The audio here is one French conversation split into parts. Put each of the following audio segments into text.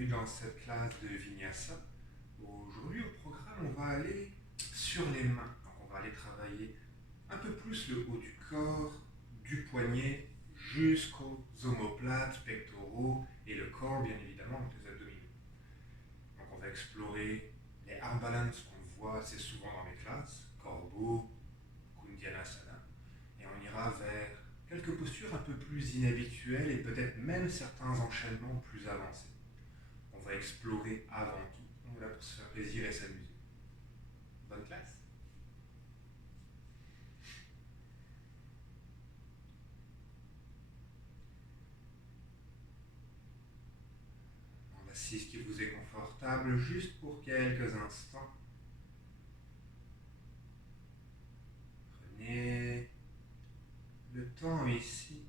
bienvenue dans cette classe de Vinyasa. Aujourd'hui au programme, on va aller sur les mains. Donc on va aller travailler un peu plus le haut du corps, du poignet jusqu'aux omoplates, pectoraux et le corps bien évidemment avec les abdominaux. Donc on va explorer les arm balance qu'on voit assez souvent dans les classes, corbeau, kundyanasana, et on ira vers quelques postures un peu plus inhabituelles et peut-être même certains enchaînements plus avancés. On va explorer avant tout. On est là pour se faire plaisir et s'amuser. Bonne classe. On assise qui vous est confortable juste pour quelques instants. Prenez le temps ici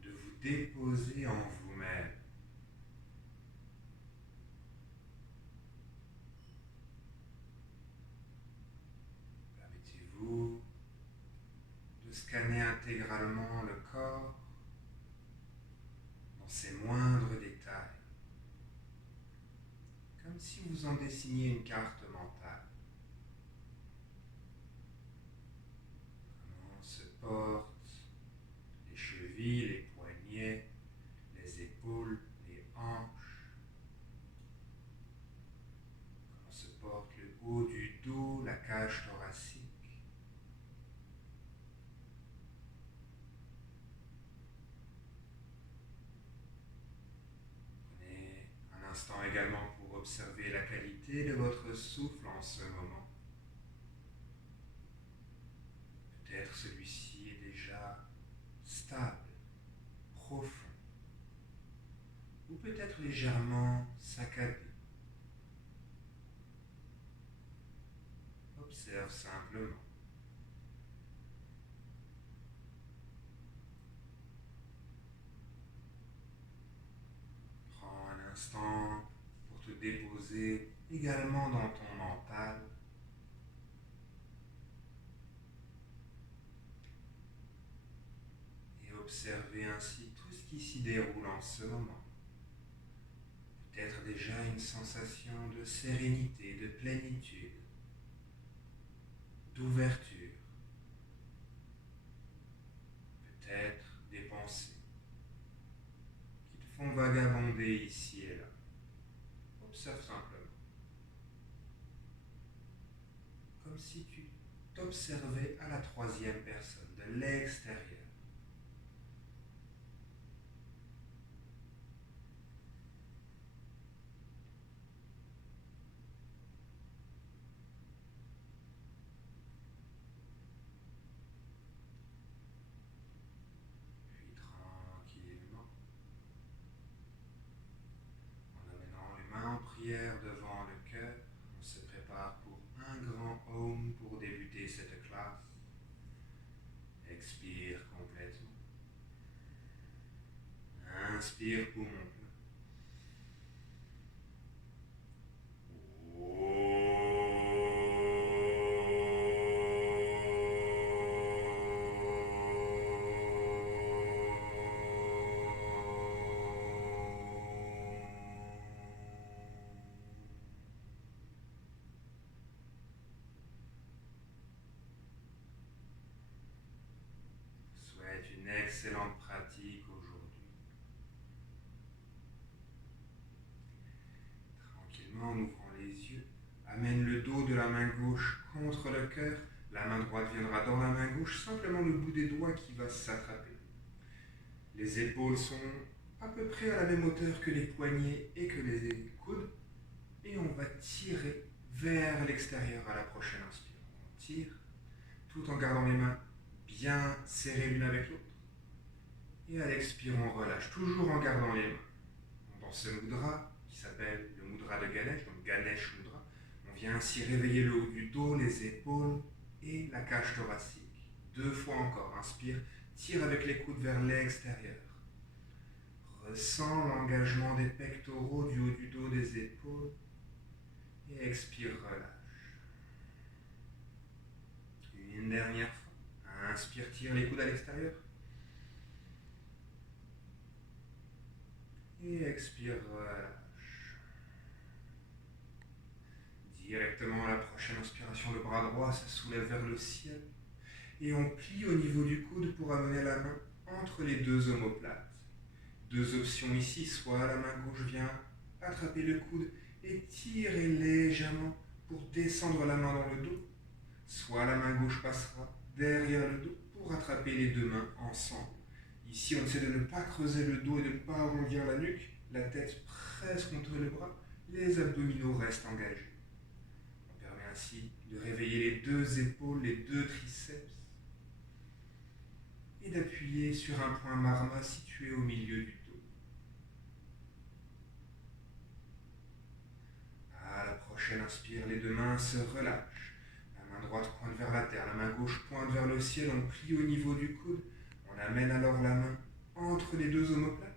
de vous déposer en vous-même. Permettez-vous de scanner intégralement le corps dans ses moindres détails, comme si vous en dessiniez une carte mentale. Comment se portent les chevilles, les poignets, les épaules, les hanches. Comment se porte le haut du dos, la cage thoracique. Prenez un instant également pour observer la qualité de votre souffle en ce moment. Peut-être celui-ci est déjà stable, profond, ou peut-être légèrement saccadé. Observe simplement. Prends un instant pour te déposer également dans ton mental. Et observer ainsi tout ce qui s'y déroule en ce moment. Peut-être déjà une sensation de sérénité, de plénitude, d'ouverture. Peut-être des pensées qui te font vagabonder ici et là. Observe simplement. Comme si tu t'observais à la troisième personne, de l'extérieur. Puis tranquillement, en amenant les mains en prière devant le cœur, on se prépare pour un grand Om pour débuter cette classe. Expire complètement. Inspire poumon plein. Souhaite une excellente pratique aujourd'hui. Tranquillement, en ouvrant les yeux, amène le dos de la main gauche contre le cœur. La main droite viendra dans la main gauche, simplement le bout des doigts qui va s'attraper. Les épaules sont à peu près à la même hauteur que les poignets et que les coudes. Et on va tirer vers l'extérieur à la prochaine inspire. On tire tout en gardant les mains bien serrées l'une avec l'autre. Et à l'expire, on relâche, toujours en gardant les mains. Dans ce mudra, qui s'appelle le mudra de Ganesh, donc Ganesh Mudra, on vient ainsi réveiller le haut du dos, les épaules et la cage thoracique. 2 fois encore, inspire, tire avec les coudes vers l'extérieur. Ressens l'engagement des pectoraux, du haut du dos, des épaules. Et expire, relâche. Une dernière fois. Inspire, tire les coudes à l'extérieur. Et expire, relâche. Directement à la prochaine inspiration, le bras droit se soulève vers le ciel. Et on plie au niveau du coude pour amener la main entre les deux omoplates. Deux options ici, soit la main gauche vient attraper le coude et tirer légèrement pour descendre la main dans le dos, soit la main gauche passera derrière le dos pour attraper les deux mains ensemble. Ici, on essaie de ne pas creuser le dos et de ne pas arrondir la nuque, la tête presse contre le bras, les abdominaux restent engagés. On permet ainsi de réveiller les deux épaules, les deux triceps, et d'appuyer sur un point marma situé au milieu du dos. À la prochaine inspire, les deux mains se relâchent. La main droite pointe vers la terre, la main gauche pointe vers le ciel, on plie au niveau du coude. On amène alors la main entre les deux omoplates.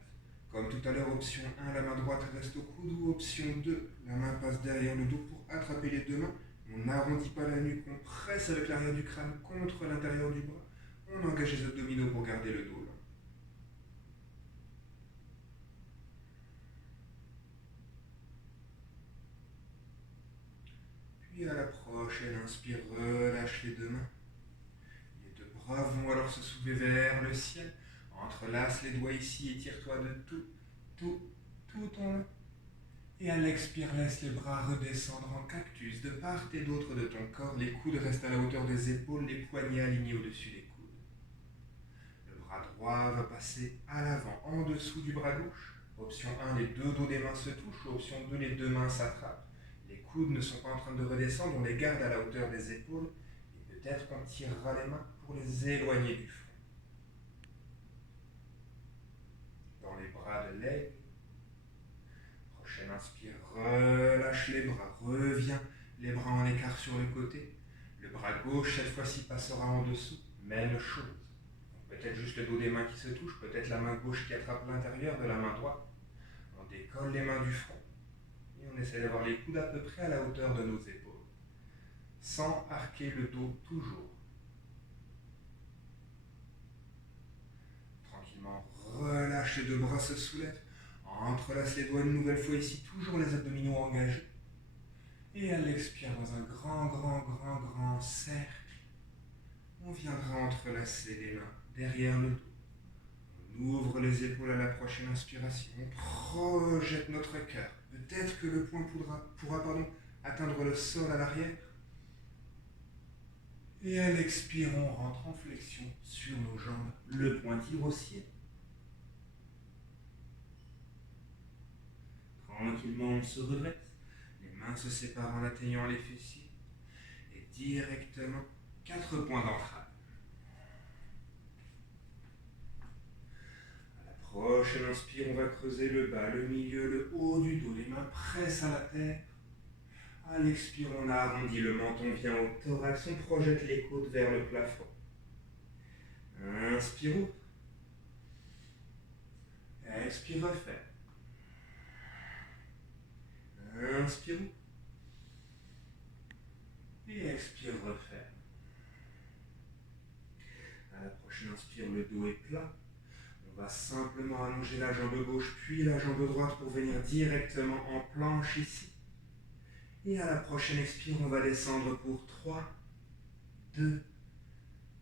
Comme tout à l'heure, option 1, la main droite reste au coude, ou option 2, la main passe derrière le dos pour attraper les deux mains. On n'arrondit pas la nuque, on presse avec l'arrière du crâne contre l'intérieur du bras. On engage les abdominaux pour garder le dos long. Puis à la prochaine, inspire, relâche les deux mains. Les deux bras vont alors se soulever vers le ciel. Entrelace les doigts ici et tire-toi de tout ton long. Et à l'expire, laisse les bras redescendre en cactus de part et d'autre de ton corps. Les coudes restent à la hauteur des épaules, les poignets alignés au-dessus des coudes. Le bras droit va passer à l'avant, en dessous du bras gauche. Option 1, les deux dos des mains se touchent. Option 2, les deux mains s'attrapent. Les coudes ne sont pas en train de redescendre, on les garde à la hauteur des épaules. Et peut-être qu'on tirera les mains pour les éloigner du front. Dans les bras de l'aigle. Prochaine inspire, relâche les bras, reviens les bras en écart sur le côté. Le bras gauche, cette fois-ci, passera en dessous. Même chose. Peut-être juste le dos des mains qui se touchent, peut-être la main gauche qui attrape l'intérieur de la main droite. On décolle les mains du front. Et on essaie d'avoir les coudes à peu près à la hauteur de nos épaules. Sans arquer le dos toujours. Tranquillement, relâche les deux bras se soulèvent. Entrelace les doigts une nouvelle fois ici, toujours les abdominaux engagés. Et à l'expire, dans un grand cercle, on viendra entrelacer les mains derrière le dos. On ouvre les épaules à la prochaine inspiration. On projette notre cœur. Peut-être que le poing pourra atteindre le sol à l'arrière. Et à l'expire, on rentre en flexion sur nos jambes, le pointil au ciel. Tranquillement, on se redresse. Les mains se séparent en atteignant les fessiers. Et directement, 4 points d'entrave. À la prochaine inspire, on va creuser le bas, le milieu, le haut du dos. Les mains pressent à la terre. À l'expire, on arrondit le menton, vient au thorax. On projette les côtes vers le plafond. Inspire, ouvre. Expire, refait. Inspire. Et expire, referme. À la prochaine inspire, le dos est plat. On va simplement allonger la jambe gauche puis la jambe droite pour venir directement en planche ici. Et à la prochaine expire, on va descendre pour 3, 2,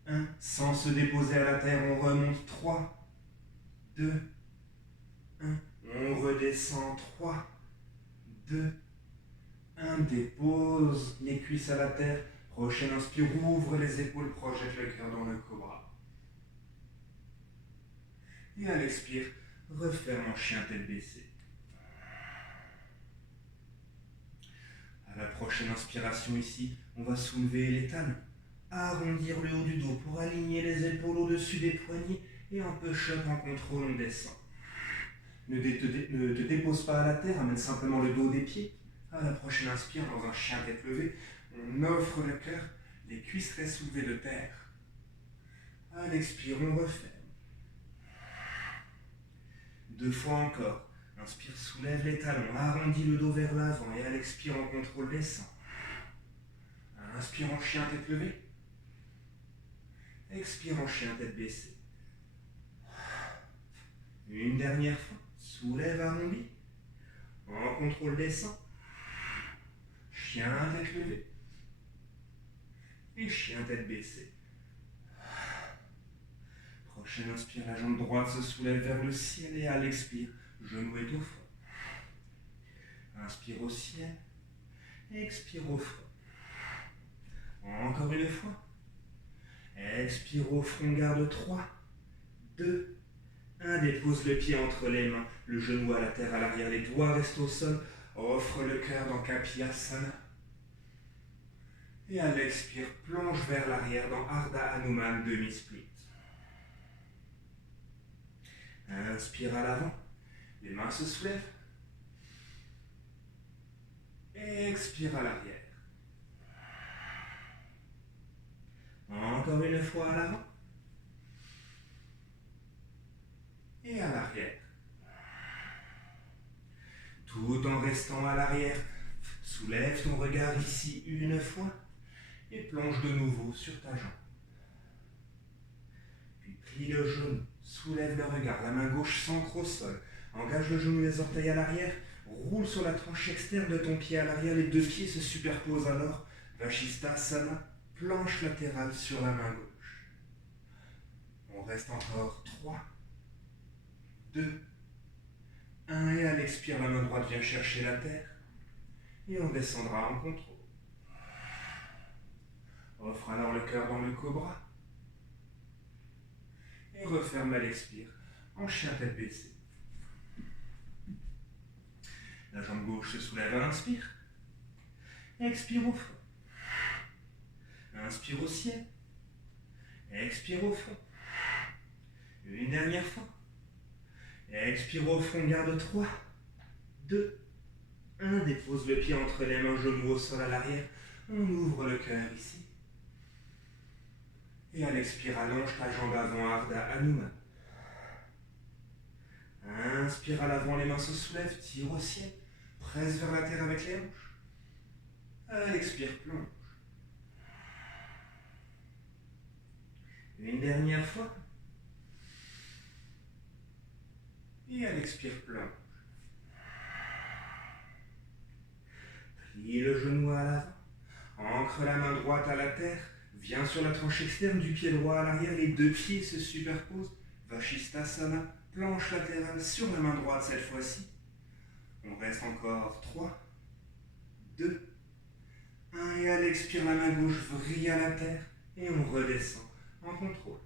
1. Sans se déposer à la terre, on remonte 3, 2, 1. On redescend 3, 2, 1. Dépose les cuisses à la terre. Prochaine inspire, ouvre les épaules, projette le cœur dans le cobra. Et à l'expire, referme en chien tête baissée. À la prochaine inspiration ici, on va soulever les talons, arrondir le haut du dos pour aligner les épaules au-dessus des poignets et en push-up en contrôle, on descend. Ne te dépose pas à la terre, amène simplement le dos des pieds. À la prochaine inspire, dans un chien tête levée, on offre le cœur, les cuisses restent soulevées de terre. À l'expire, on referme. 2 fois encore. Inspire, soulève les talons, arrondis le dos vers l'avant et à l'expire, en contrôle, descend. Inspire en chien tête levée. Expire en chien tête baissée. Une dernière fois. soulève arrondi, en contrôle descend, chien tête levée, et chien tête baissée. Prochaine inspire, la jambe droite se soulève vers le ciel et à l'expire, genou est au front. Inspire au ciel, expire au front. Encore une fois. Expire au front, garde 3, 2, 1. Dépose le pied entre les mains, le genou à la terre, à l'arrière, les doigts restent au sol. Offre le cœur dans Kapiyasana. Et à l'expire, plonge vers l'arrière dans Ardha Hanuman demi-split. Inspire à l'avant, les mains se soulèvent. Expire à l'arrière. Encore une fois à l'avant. Et à l'arrière. Tout en restant à l'arrière, soulève ton regard ici une fois et plonge de nouveau sur ta jambe. Puis plie le genou, soulève le regard, la main gauche s'ancre au sol, engage le genou et les orteils à l'arrière, roule sur la tranche externe de ton pied à l'arrière, les deux pieds se superposent alors, Vashisthasana, planche latérale sur la main gauche. On reste encore 3, 2, 1 et à l'expire, la main droite vient chercher la terre et on descendra en contrôle. Offre alors le cœur dans le cobra et referme à l'expire en chien tête baissée. La jambe gauche se soulève à l'inspire. Expire au fond. Inspire au ciel. Expire au fond. Une dernière fois. Expire au fond, garde 3, 2, 1. Dépose le pied entre les mains, genou au sol à l'arrière. On ouvre le cœur ici. Et à l'expire, allonge ta jambe avant, Ardha Hanuman. Inspire à l'avant, les mains se soulèvent, tire au ciel. Presse vers la terre avec les hanches. À l'expire, plonge. Une dernière fois. Et à l'expire, plonge. Plie le genou à l'avant. Ancre la main droite à la terre. Viens sur la tranche externe du pied droit à l'arrière. Les deux pieds se superposent. Vashisthasana, planche latérale sur la main droite cette fois-ci. On reste encore 3, 2, 1. Et à l'expire, la main gauche vrille à la terre. Et on redescend en contrôle.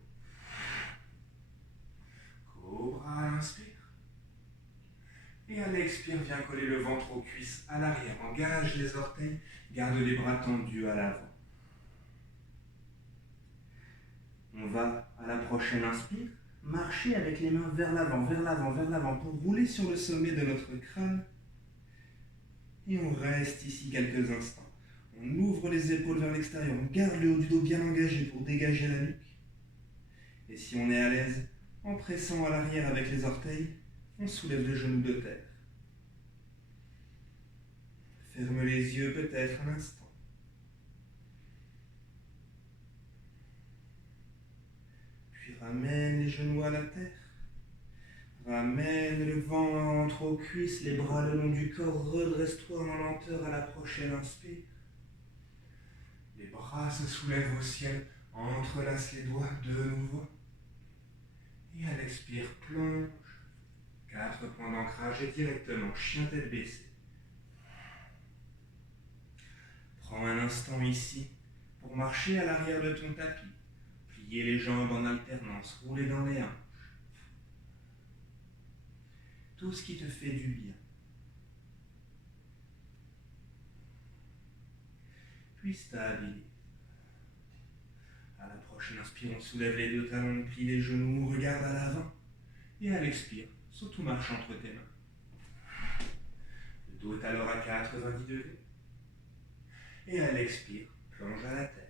Cobra à l'inspire. Et à l'expire, viens coller le ventre aux cuisses à l'arrière. Engage les orteils. Garde les bras tendus à l'avant. On va à la prochaine inspire. Marcher avec les mains vers l'avant, vers l'avant, vers l'avant pour rouler sur le sommet de notre crâne. Et on reste ici quelques instants. On ouvre les épaules vers l'extérieur. On garde le haut du dos bien engagé pour dégager la nuque. Et si on est à l'aise, en pressant à l'arrière avec les orteils, on soulève le genou de terre. Ferme les yeux peut-être un instant. Puis ramène les genoux à la terre. Ramène le ventre aux cuisses, les bras le long du corps. Redresse-toi en lenteur à la prochaine inspire. Les bras se soulèvent au ciel. Entrelace les doigts de nouveau. Et à l'expire, plonge. 4 points d'ancrage et directement, chien tête baissée. Prends un instant ici pour marcher à l'arrière de ton tapis. Plier les jambes en alternance, rouler dans les hanches. Tout ce qui te fait du bien. Puis stabilise. À la prochaine inspire, on soulève les deux talons, plie les genoux, on regarde à l'avant. Et à l'expire, saute ou marche entre tes mains. Le dos est alors à 90 degrés. Et à l'expire, plonge à la terre.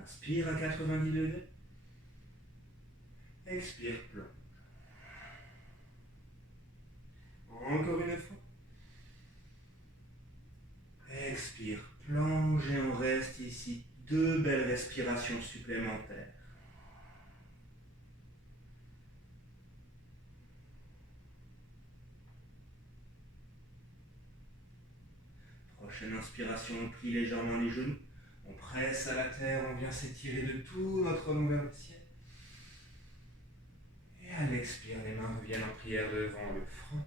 Inspire à 90 degrés. Expire, plonge. Encore une fois. Expire, plonge et on reste ici. 2 belles respirations supplémentaires. prochaine inspiration, on plie légèrement les genoux. On presse à la terre, on vient s'étirer de tout notre long vers le ciel. Et à l'expire, les mains reviennent en prière devant le front.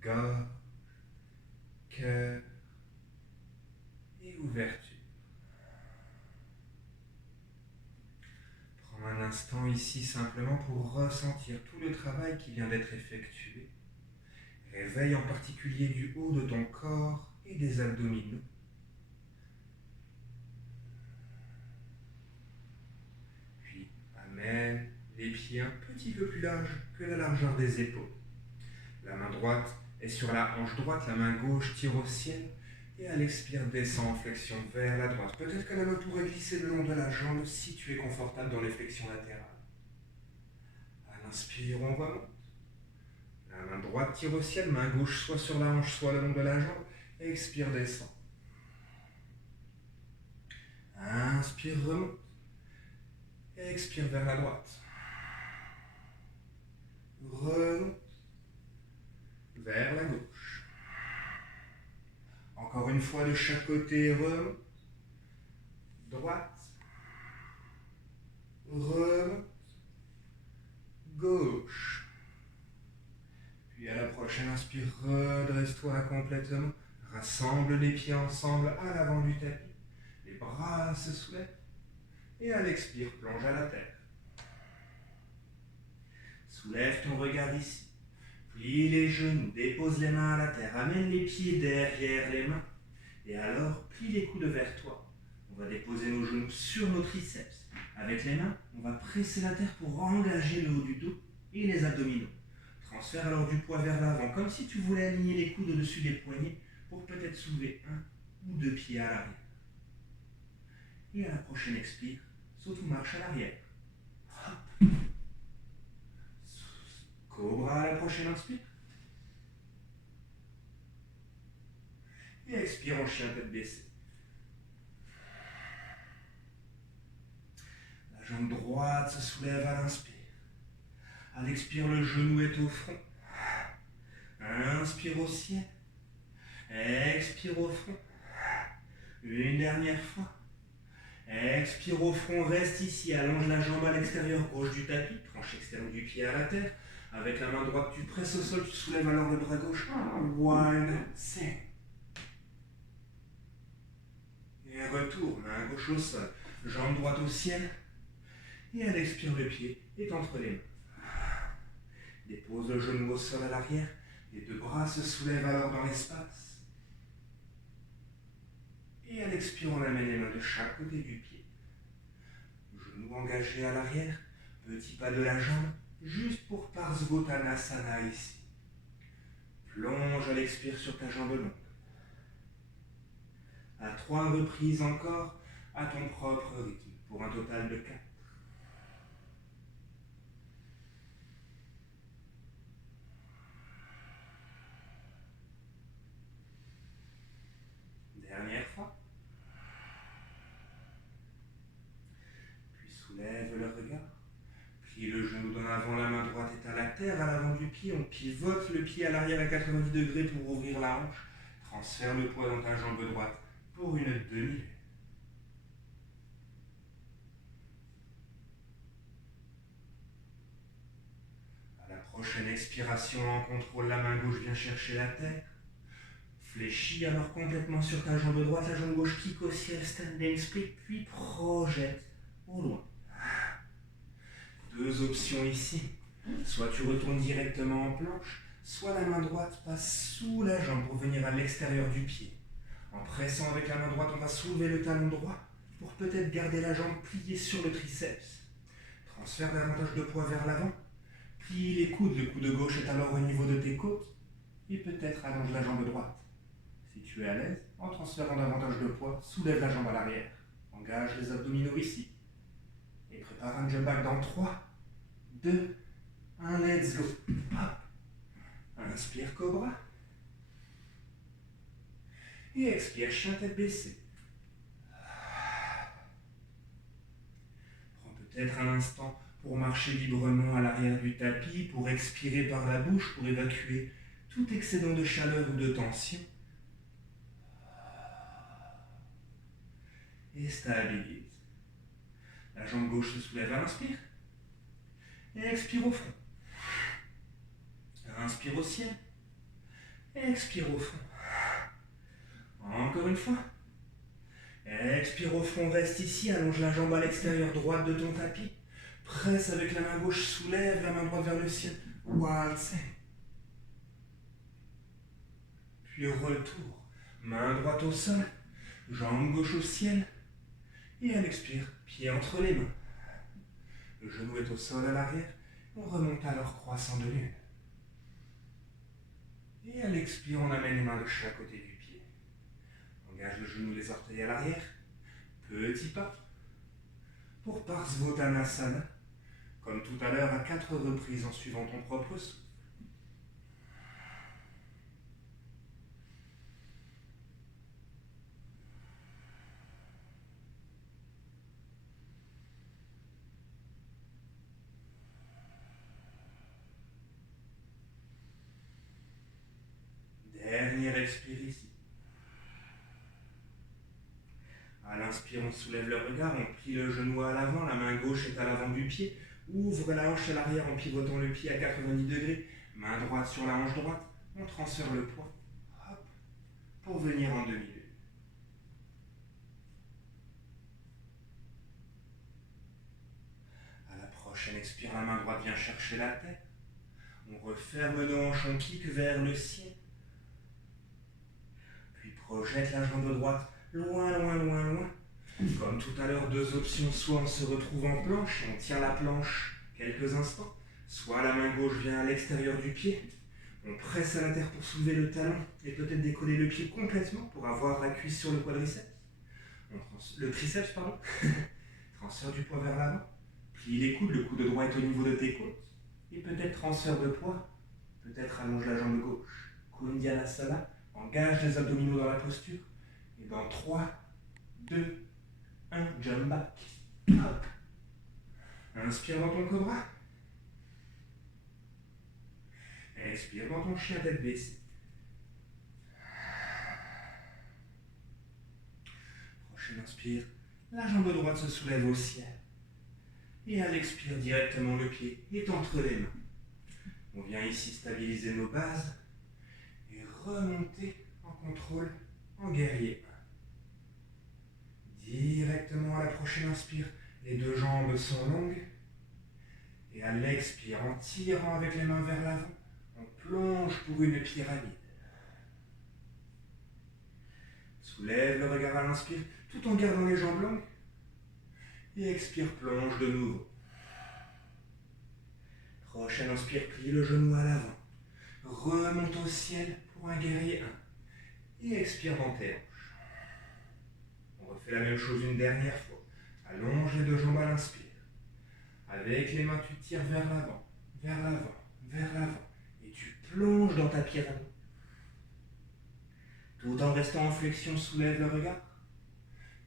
Gorge, cœur et ouverture. Prends un instant ici simplement pour ressentir tout le travail qui vient d'être effectué. Réveille en particulier du haut de ton corps et des abdominaux. Puis amène les pieds un petit peu plus larges que la largeur des épaules. La main droite est sur la hanche droite, la main gauche tire au ciel et à l'expire descend en flexion vers la droite. Peut-être que la main pourrait glisser le long de la jambe si tu es confortable dans les flexions latérales. À l'inspire, on remonte. La main droite tire au ciel, main gauche soit sur la hanche, soit le long de la jambe. Expire, descend. Inspire, remonte. Expire vers la droite. Remonte. Vers la gauche. Encore une fois de chaque côté, remonte. Droite. Remonte. Gauche. Puis à la prochaine inspire, redresse-toi complètement. Rassemble les pieds ensemble à l'avant du tapis. Les bras se soulèvent. Et à l'expire, plonge à la terre. Soulève ton regard ici. Plie les genoux, dépose les mains à la terre. Amène les pieds derrière les mains. Et alors, plie les coudes vers toi. On va déposer nos genoux sur nos triceps. Avec les mains, on va presser la terre pour engager le haut du dos et les abdominaux. Transfère alors du poids vers l'avant, comme si tu voulais aligner les coudes au-dessus des poignets pour peut-être soulever un ou deux pieds à l'arrière. Et à la prochaine expire, saute ou marche à l'arrière. Hop. Cobra à la prochaine inspire. Et expire en chien tête baissée. La jambe droite se soulève à l'inspire. À l'expire, le genou est au front. Inspire au ciel. Expire au front. Une dernière fois. Expire au front, reste ici. Allonge la jambe à l'extérieur gauche du tapis. Tranche externe du pied à la terre. Avec la main droite, tu presses au sol. Tu soulèves alors le bras gauche. One, c'est. Et retour, main gauche au sol. Jambe droite au ciel. Et à l'expire, le pied est entre les mains. Dépose le genou au sol à l'arrière. Les deux bras se soulèvent alors dans l'espace. Et à l'expire, on amène les mains de chaque côté du pied. Genou engagé à l'arrière. Petit pas de la jambe. Juste pour Parsvottanasana ici. Plonge à l'expire sur ta jambe longue. À 3 reprises encore, à ton propre rythme. Pour un total de 4. Dernière fois. Puis soulève le regard. Plie le genou d'en avant, la main droite est à la terre, à l'avant du pied. On pivote le pied à l'arrière à 90 degrés pour ouvrir la hanche. Transfère le poids dans ta jambe droite pour une demi-lune. À la prochaine expiration, en contrôle, la main gauche vient chercher la terre. Fléchis alors complètement sur ta jambe droite, la jambe gauche pique au ciel, standing split, puis projette au loin. 2 options ici. Soit tu retournes directement en planche, soit la main droite passe sous la jambe pour venir à l'extérieur du pied. En pressant avec la main droite, on va soulever le talon droit pour peut-être garder la jambe pliée sur le triceps. Transfère davantage de poids vers l'avant. Plie les coudes, le coude gauche est alors au niveau de tes côtes. Et peut-être allonge la jambe droite. Si tu es à l'aise, en transférant davantage de poids, soulève la jambe à l'arrière. Engage les abdominaux ici. Et prépare un jump back dans 3, 2, 1, let's go. Hop. Inspire cobra. Et expire chien tête baissée. Prends peut-être un instant pour marcher librement à l'arrière du tapis, pour expirer par la bouche, pour évacuer tout excédent de chaleur ou de tension. et stabilise. La jambe gauche se soulève à l'inspire et expire au fond. Inspire au ciel et expire au fond. Encore une fois. Expire au fond, reste ici, allonge la jambe à l'extérieur droite de ton tapis. Presse avec la main gauche, soulève la main droite vers le ciel. Waltz. Puis retour. Main droite au sol, jambe gauche au ciel. Et à l'expire, pied entre les mains. Le genou est au sol à l'arrière. On remonte alors croissant de lune. Et à l'expire, on amène les mains de chaque côté du pied. Engage le genou, les orteils à l'arrière. Petit pas. Pour Parsvottanasana. Comme tout à l'heure, à 4 reprises en suivant ton propre souffle. Dernière expire ici. À l'inspire, on soulève le regard, on plie le genou à l'avant, la main gauche est à l'avant du pied. Ouvre la hanche à l'arrière en pivotant le pied à 90 degrés. Main droite sur la hanche droite, on transfère le poids. Hop, pour venir en demi-lune. À la prochaine expire, la main droite vient chercher la tête. On referme nos hanches, on clique vers le ciel. Puis projette la jambe droite loin, loin, loin, loin. Comme tout à l'heure, deux options, soit on se retrouve en planche, on tient la planche quelques instants, soit la main gauche vient à l'extérieur du pied, on presse à la terre pour soulever le talon et peut-être décoller le pied complètement pour avoir la cuisse sur le quadriceps. Le triceps, pardon. Transfert du poids vers l'avant, plie les coudes, le coude droit est au niveau de tes côtes, et peut-être transfert de poids, peut-être allonge la jambe gauche. Kundyanasana, engage les abdominaux dans la posture, et dans 3, 2, 1, jump back. Hop. Inspire dans ton cobra. Expire dans ton chien tête baissée. Prochaine inspire, la jambe droite se soulève au ciel. Et à l'expire, directement le pied est entre les mains. On vient ici stabiliser nos bases et remonter en contrôle en guerrier. Directement à la prochaine inspire, les deux jambes sont longues. Et à l'expire, en tirant avec les mains vers l'avant, on plonge pour une pyramide. Soulève le regard à l'inspire, tout en gardant les jambes longues. Et expire, plonge de nouveau. Prochaine inspire, plie le genou à l'avant. Remonte au ciel pour un guerrier 1. Et expire dans tes hanches. On refait la même chose une dernière fois. Allonge les deux jambes à l'inspire. Avec les mains, tu tires vers l'avant, vers l'avant, vers l'avant. Et tu plonges dans ta pyramide. Tout en restant en flexion, soulève le regard.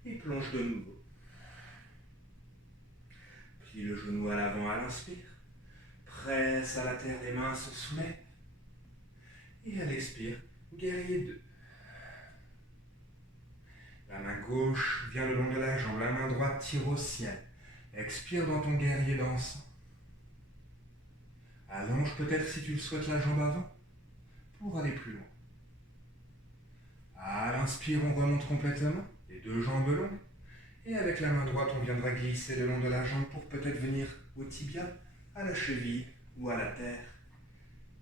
Et plonge de nouveau. Plie le genou à l'avant à l'inspire. Presse à la terre, les mains se soulèvent. Et à l'expire, guerrier 2. La main gauche vient le long de la jambe, la main droite tire au ciel. Expire dans ton guerrier dansant. Allonge peut-être si tu le souhaites la jambe avant pour aller plus loin. À l'inspire, on remonte complètement, les deux jambes longues. Et avec la main droite, on viendra glisser le long de la jambe pour peut-être venir au tibia, à la cheville ou à la terre.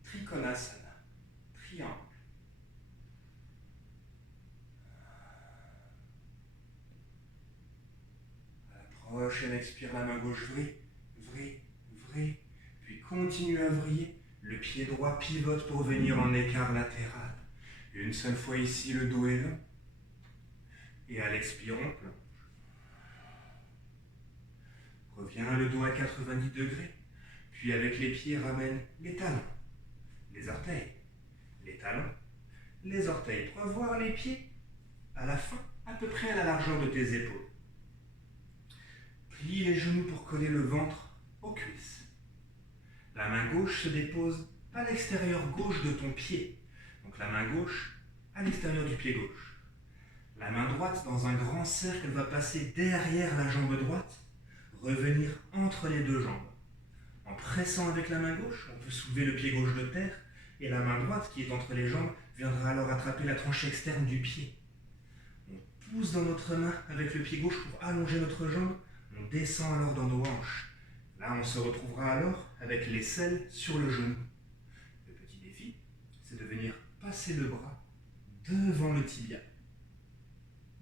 Trikonasana, triangle. À la prochaine expire, la main gauche vrille, vrille, vrille. Puis continue à vriller. Le pied droit pivote pour venir en écart latéral. Une seule fois ici, le dos est long. Et à l'expire, on plonge. Reviens le dos à 90 degrés. Puis avec les pieds, ramène les talons, les orteils, les talons, les orteils. Pour avoir les pieds à la fin, à peu près à la largeur de tes épaules. Plie les genoux pour coller le ventre aux cuisses. La main gauche se dépose à l'extérieur gauche de ton pied. Donc la main gauche à l'extérieur du pied gauche. La main droite, dans un grand cercle, va passer derrière la jambe droite, revenir entre les deux jambes. En pressant avec la main gauche, on peut soulever le pied gauche de terre, et la main droite, qui est entre les jambes, viendra alors attraper la tranche externe du pied. On pousse dans notre main avec le pied gauche pour allonger notre jambe, on descend alors dans nos hanches. Là, on se retrouvera alors avec l'aisselle sur le genou. Le petit défi, c'est de venir passer le bras devant le tibia,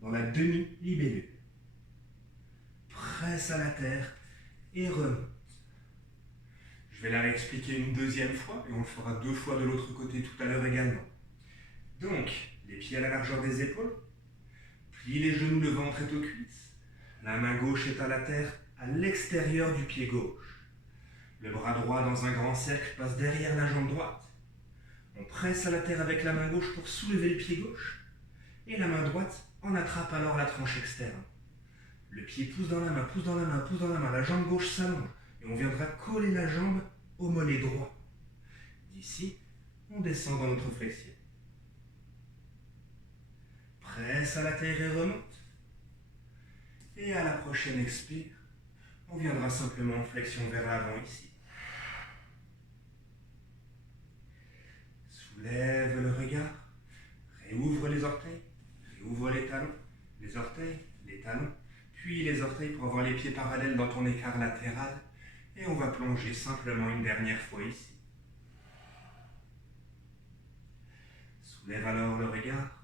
dans la demi-libellule. Presse à la terre et remonte. Je vais la réexpliquer une deuxième fois et on le fera 2 fois de l'autre côté tout à l'heure également. Donc, les pieds à la largeur des épaules, plie les genoux, le ventre est aux cuisses. La main gauche est à la terre, à l'extérieur du pied gauche. Le bras droit dans un grand cercle passe derrière la jambe droite. On presse à la terre avec la main gauche pour soulever le pied gauche. Et la main droite en attrape alors la tranche externe. Le pied pousse dans la main, pousse dans la main, pousse dans la main. La jambe gauche s'allonge et on viendra coller la jambe au mollet droit. D'ici, on descend dans notre flexion. Presse à la terre et remonte. Et à la prochaine expire, on viendra simplement en flexion vers l'avant ici. Soulève le regard, réouvre les orteils, réouvre les talons, les orteils, les talons, puis les orteils pour avoir les pieds parallèles dans ton écart latéral. Et on va plonger simplement une dernière fois ici. Soulève alors le regard.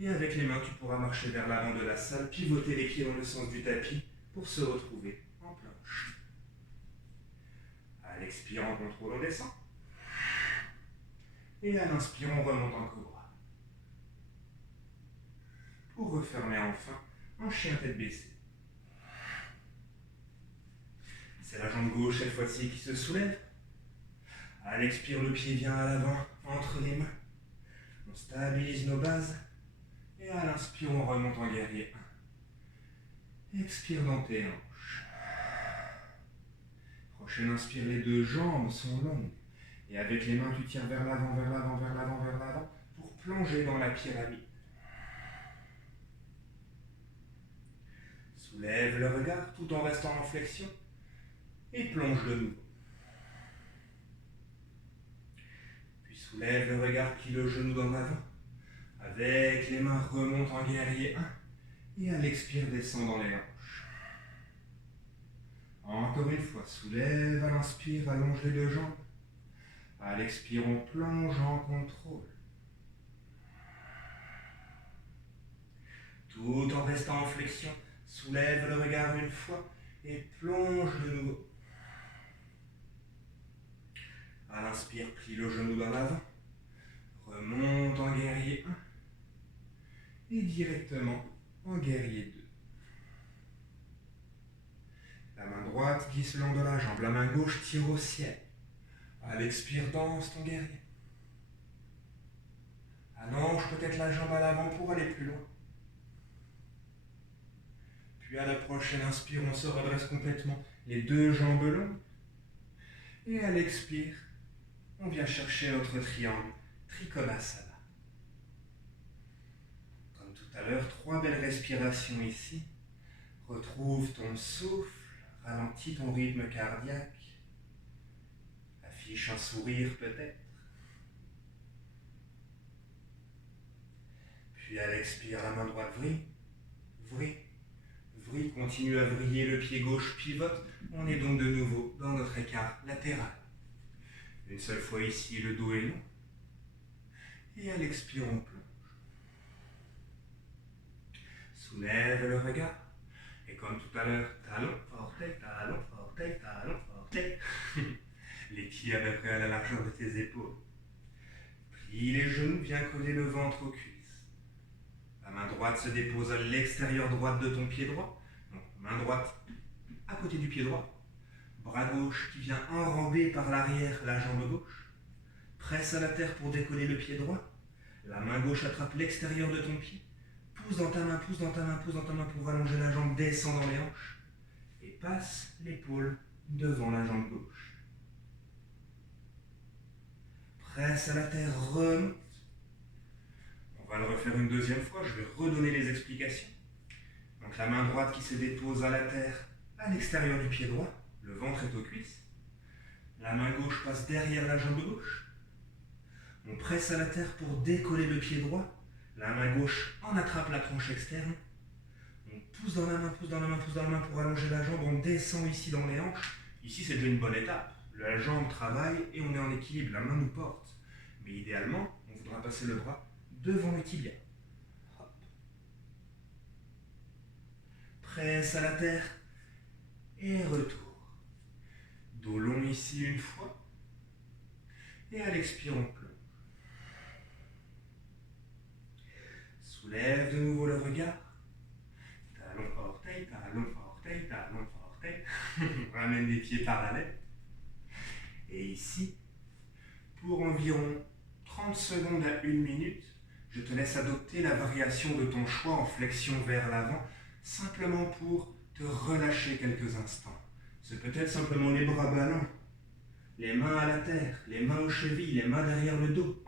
Et avec les mains, tu pourras marcher vers l'avant de la salle, pivoter les pieds dans le sens du tapis pour se retrouver en planche. À l'expirant, on contrôle, on descend. Et à l'inspirant, on remonte en cobra. Pour refermer enfin en chien tête baissée. C'est la jambe gauche cette fois-ci qui se soulève. À l'expire, le pied vient à l'avant, entre les mains. On stabilise nos bases. Et à l'inspire, on remonte en guerrier 1. Expire dans tes hanches. Prochaine inspire, les 2 jambes sont longues. Et avec les mains, tu tires vers l'avant, vers l'avant, vers l'avant, vers l'avant, pour plonger dans la pyramide. Soulève le regard tout en restant en flexion. Et plonge de nouveau. Puis soulève le regard, plie le genou dans l'avant. Avec les mains, remonte en guerrier 1. Et à l'expire, descend dans les hanches. Encore une fois, soulève à l'inspire, allonge les 2 jambes. À l'expire, on plonge en contrôle. Tout en restant en flexion, soulève le regard une fois et plonge de nouveau. À l'inspire, plie le genou dans l'avant. Remonte en guerrier 1. Et directement en guerrier 2. La main droite glisse le long de la jambe, la main gauche tire au ciel. À l'expire, danse ton guerrier. Allonge peut-être la jambe à l'avant pour aller plus loin. Puis à la prochaine inspire, on se redresse complètement, les 2 jambes longues. Et à l'expire, on vient chercher notre triangle, Trikonasana. Comme tout à l'heure, 3 belles respirations ici. Retrouve ton souffle, ralentis ton rythme cardiaque. Affiche un sourire peut-être. Puis à l'expire, la main droite vrille, vrille, vrille, continue à vriller, le pied gauche pivote. On est donc de nouveau dans notre écart latéral. Une seule fois ici, le dos est long. Et à l'expire, on plonge. Soulève le regard. Et comme tout à l'heure, talon, orteil, talon, orteil, talon, orteil. Les pieds à peu près à la largeur de tes épaules. Plie les genoux, viens coller le ventre aux cuisses. La main droite se dépose à l'extérieur droite de ton pied droit. Donc, main droite à côté du pied droit. Bras gauche qui vient enrober par l'arrière la jambe gauche. Presse à la terre pour décoller le pied droit. La main gauche attrape l'extérieur de ton pied. Pousse dans ta main, pousse dans ta main, pousse dans ta main pour allonger la jambe, descend dans les hanches. Et passe l'épaule devant la jambe gauche. Presse à la terre, remonte. On On va le refaire une deuxième fois, je vais redonner les explications. Donc la main droite qui se dépose à la terre, à l'extérieur du pied droit, le ventre est aux cuisses. La main gauche passe derrière la jambe gauche. On presse à la terre pour décoller le pied droit. La main gauche en attrape la tranche externe. On pousse dans la main, pousse dans la main, pousse dans la main pour allonger la jambe. On descend ici dans les hanches. Ici, c'est déjà une bonne étape. La jambe travaille et on est en équilibre. La main nous porte. Mais idéalement, on voudra passer le bras devant le tibia. Hop. Presse à la terre et retour. Dos long ici une fois. Et à l'expire, on plonge. Soulève de nouveau le regard. Talon orteil, talon orteil, talon orteil. Ramène les pieds parallèles. Et ici, pour environ 30 secondes à 1 minute, je te laisse adopter la variation de ton choix en flexion vers l'avant, simplement pour te relâcher quelques instants. C'est peut-être simplement les bras ballants, les mains à la terre, les mains aux chevilles, les mains derrière le dos.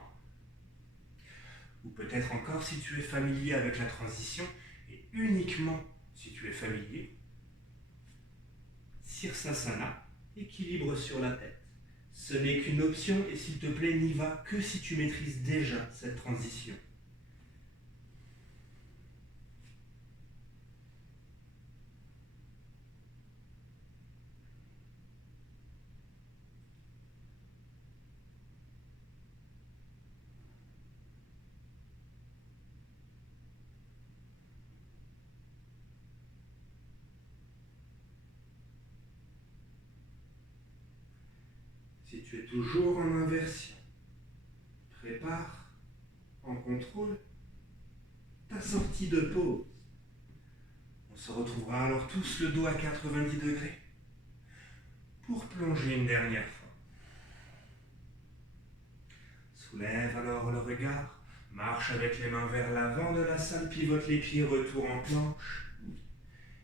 Ou peut-être encore, si tu es familier avec la transition, et uniquement si tu es familier, Sirsasana, équilibre sur la tête. Ce n'est qu'une option et s'il te plaît, n'y va que si tu maîtrises déjà cette transition. Si tu es toujours en inversion, prépare en contrôle ta sortie de pause. On se retrouvera alors tous le dos à 90 degrés pour plonger une dernière fois. Soulève alors le regard, marche avec les mains vers l'avant de la salle, pivote les pieds, retour en planche.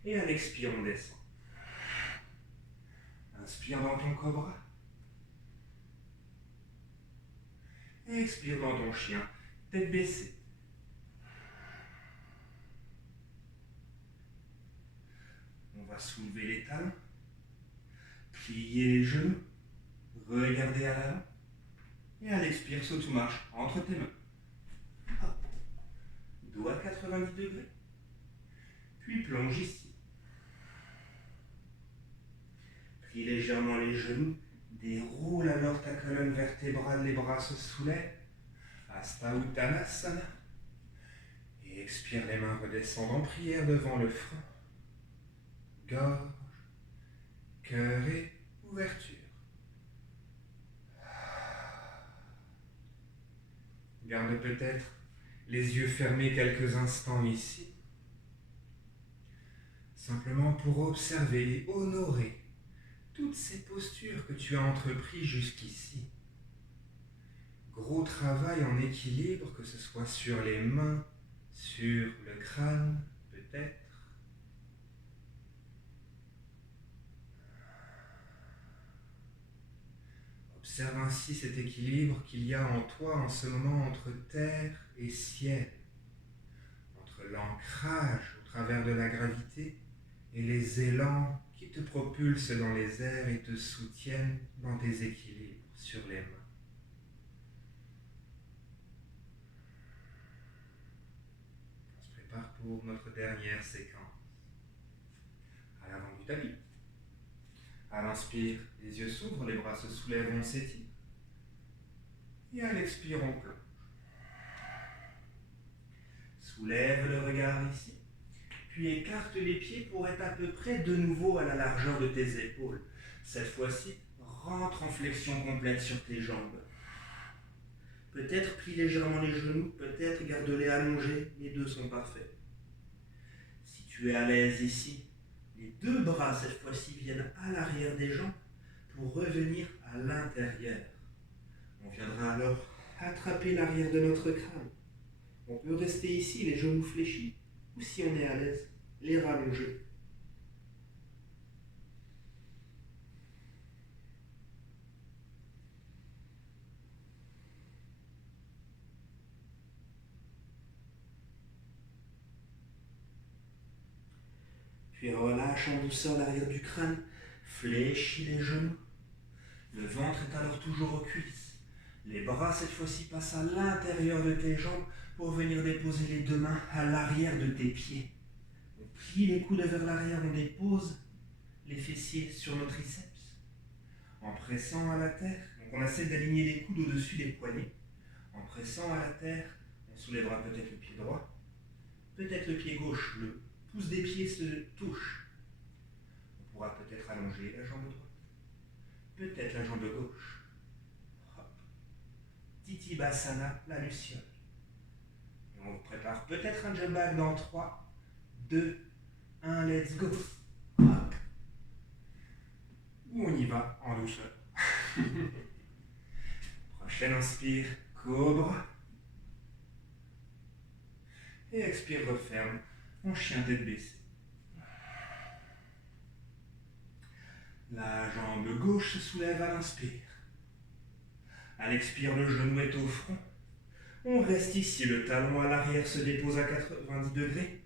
Et à l'expire, on descend. Inspire dans ton cobra. Et expire dans ton chien, tête baissée. On va soulever les talons, plier les genoux, regarder à l'avant. Et à l'expire, saute ou marche entre tes mains. Hop. Dos à 90 degrés. Puis plonge ici. Plie légèrement les genoux. Déroule alors ta colonne vertébrale, les bras se soulèvent. Hasta Uttanasana. Et expire, les mains redescendent en prière devant le front. Gorge, cœur et ouverture. Garde peut-être les yeux fermés quelques instants ici. Simplement pour observer et honorer toutes ces postures que tu as entreprises jusqu'ici. Gros travail en équilibre, que ce soit sur les mains, sur le crâne, peut-être. Observe ainsi cet équilibre qu'il y a en toi en ce moment entre terre et ciel, entre l'ancrage au travers de la gravité et les élans qui te propulsent dans les airs et te soutiennent dans tes équilibres sur les mains. On se prépare pour notre dernière séquence. À l'avant du tapis. À l'inspire, les yeux s'ouvrent, les bras se soulèvent, on s'étire. Et à l'expire, on plonge. Soulève le regard ici. Puis écarte les pieds pour être à peu près de nouveau à la largeur de tes épaules. Cette fois-ci, rentre en flexion complète sur tes jambes. Peut-être plie légèrement les genoux, peut-être garde-les allongés, les deux sont parfaits. Si tu es à l'aise ici, les deux bras cette fois-ci viennent à l'arrière des jambes pour revenir à l'intérieur. On viendra alors attraper l'arrière de notre crâne. On peut rester ici, les genoux fléchis, ou si on est à l'aise, les rallonger. puis relâche en douceur l'arrière du crâne, fléchis les genoux. Le ventre est alors toujours aux cuisses. Les bras cette fois-ci passent à l'intérieur de tes jambes pour venir déposer les deux mains à l'arrière de tes pieds. On plie les coudes vers l'arrière, on dépose les fessiers sur nos triceps. En pressant à la terre, donc on essaie d'aligner les coudes au-dessus des poignets. En pressant à la terre, on soulèvera peut-être le pied droit, peut-être le pied gauche, le pouce des pieds se touche. On pourra peut-être allonger la jambe droite, peut-être la jambe gauche. Hop. Titibasana, la luciole. Et on vous prépare peut-être un jump back dans 3, 2, 1, let's go. Hop. Ou on y va en douceur. Prochaine inspire, cobra. Et expire, referme, en chien tête baissée. La jambe gauche se soulève à l'inspire. À l'expire, le genou est au front. On reste ici, le talon à l'arrière se dépose à 90 degrés.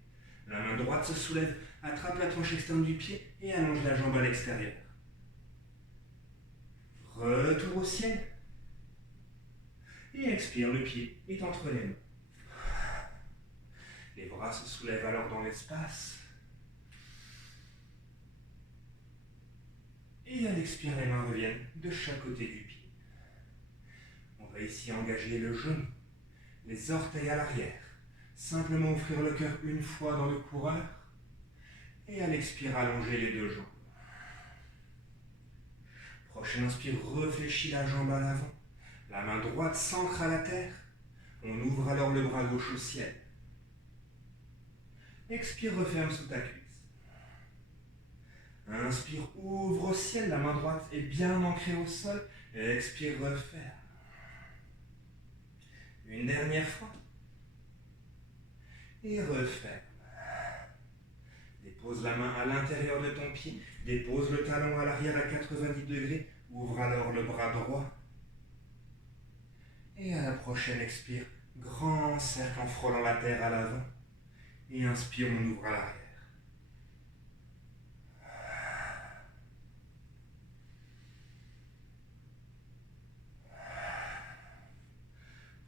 La main droite se soulève, attrape la tranche externe du pied et allonge la jambe à l'extérieur. Retour au ciel. Et expire, le pied est entre les mains. Les bras se soulèvent alors dans l'espace. Et à l'expire, les mains reviennent de chaque côté du pied. On va ici engager le genou, les orteils à l'arrière. Simplement offrir le cœur une fois dans le coureur. Et à l'expire, allonger les deux jambes. Prochaine inspire, réfléchis la jambe à l'avant. La main droite s'ancre à la terre. On ouvre alors le bras gauche au ciel. Expire, referme sous ta cuisse. Inspire, ouvre au ciel, la main droite est bien ancrée au sol. Expire, referme. Une dernière fois. Et referme. Dépose la main à l'intérieur de ton pied. Dépose le talon à l'arrière à 90 degrés. Ouvre alors le bras droit. Et à la prochaine expire, grand cercle en frôlant la terre à l'avant. Et inspire, on ouvre à l'arrière.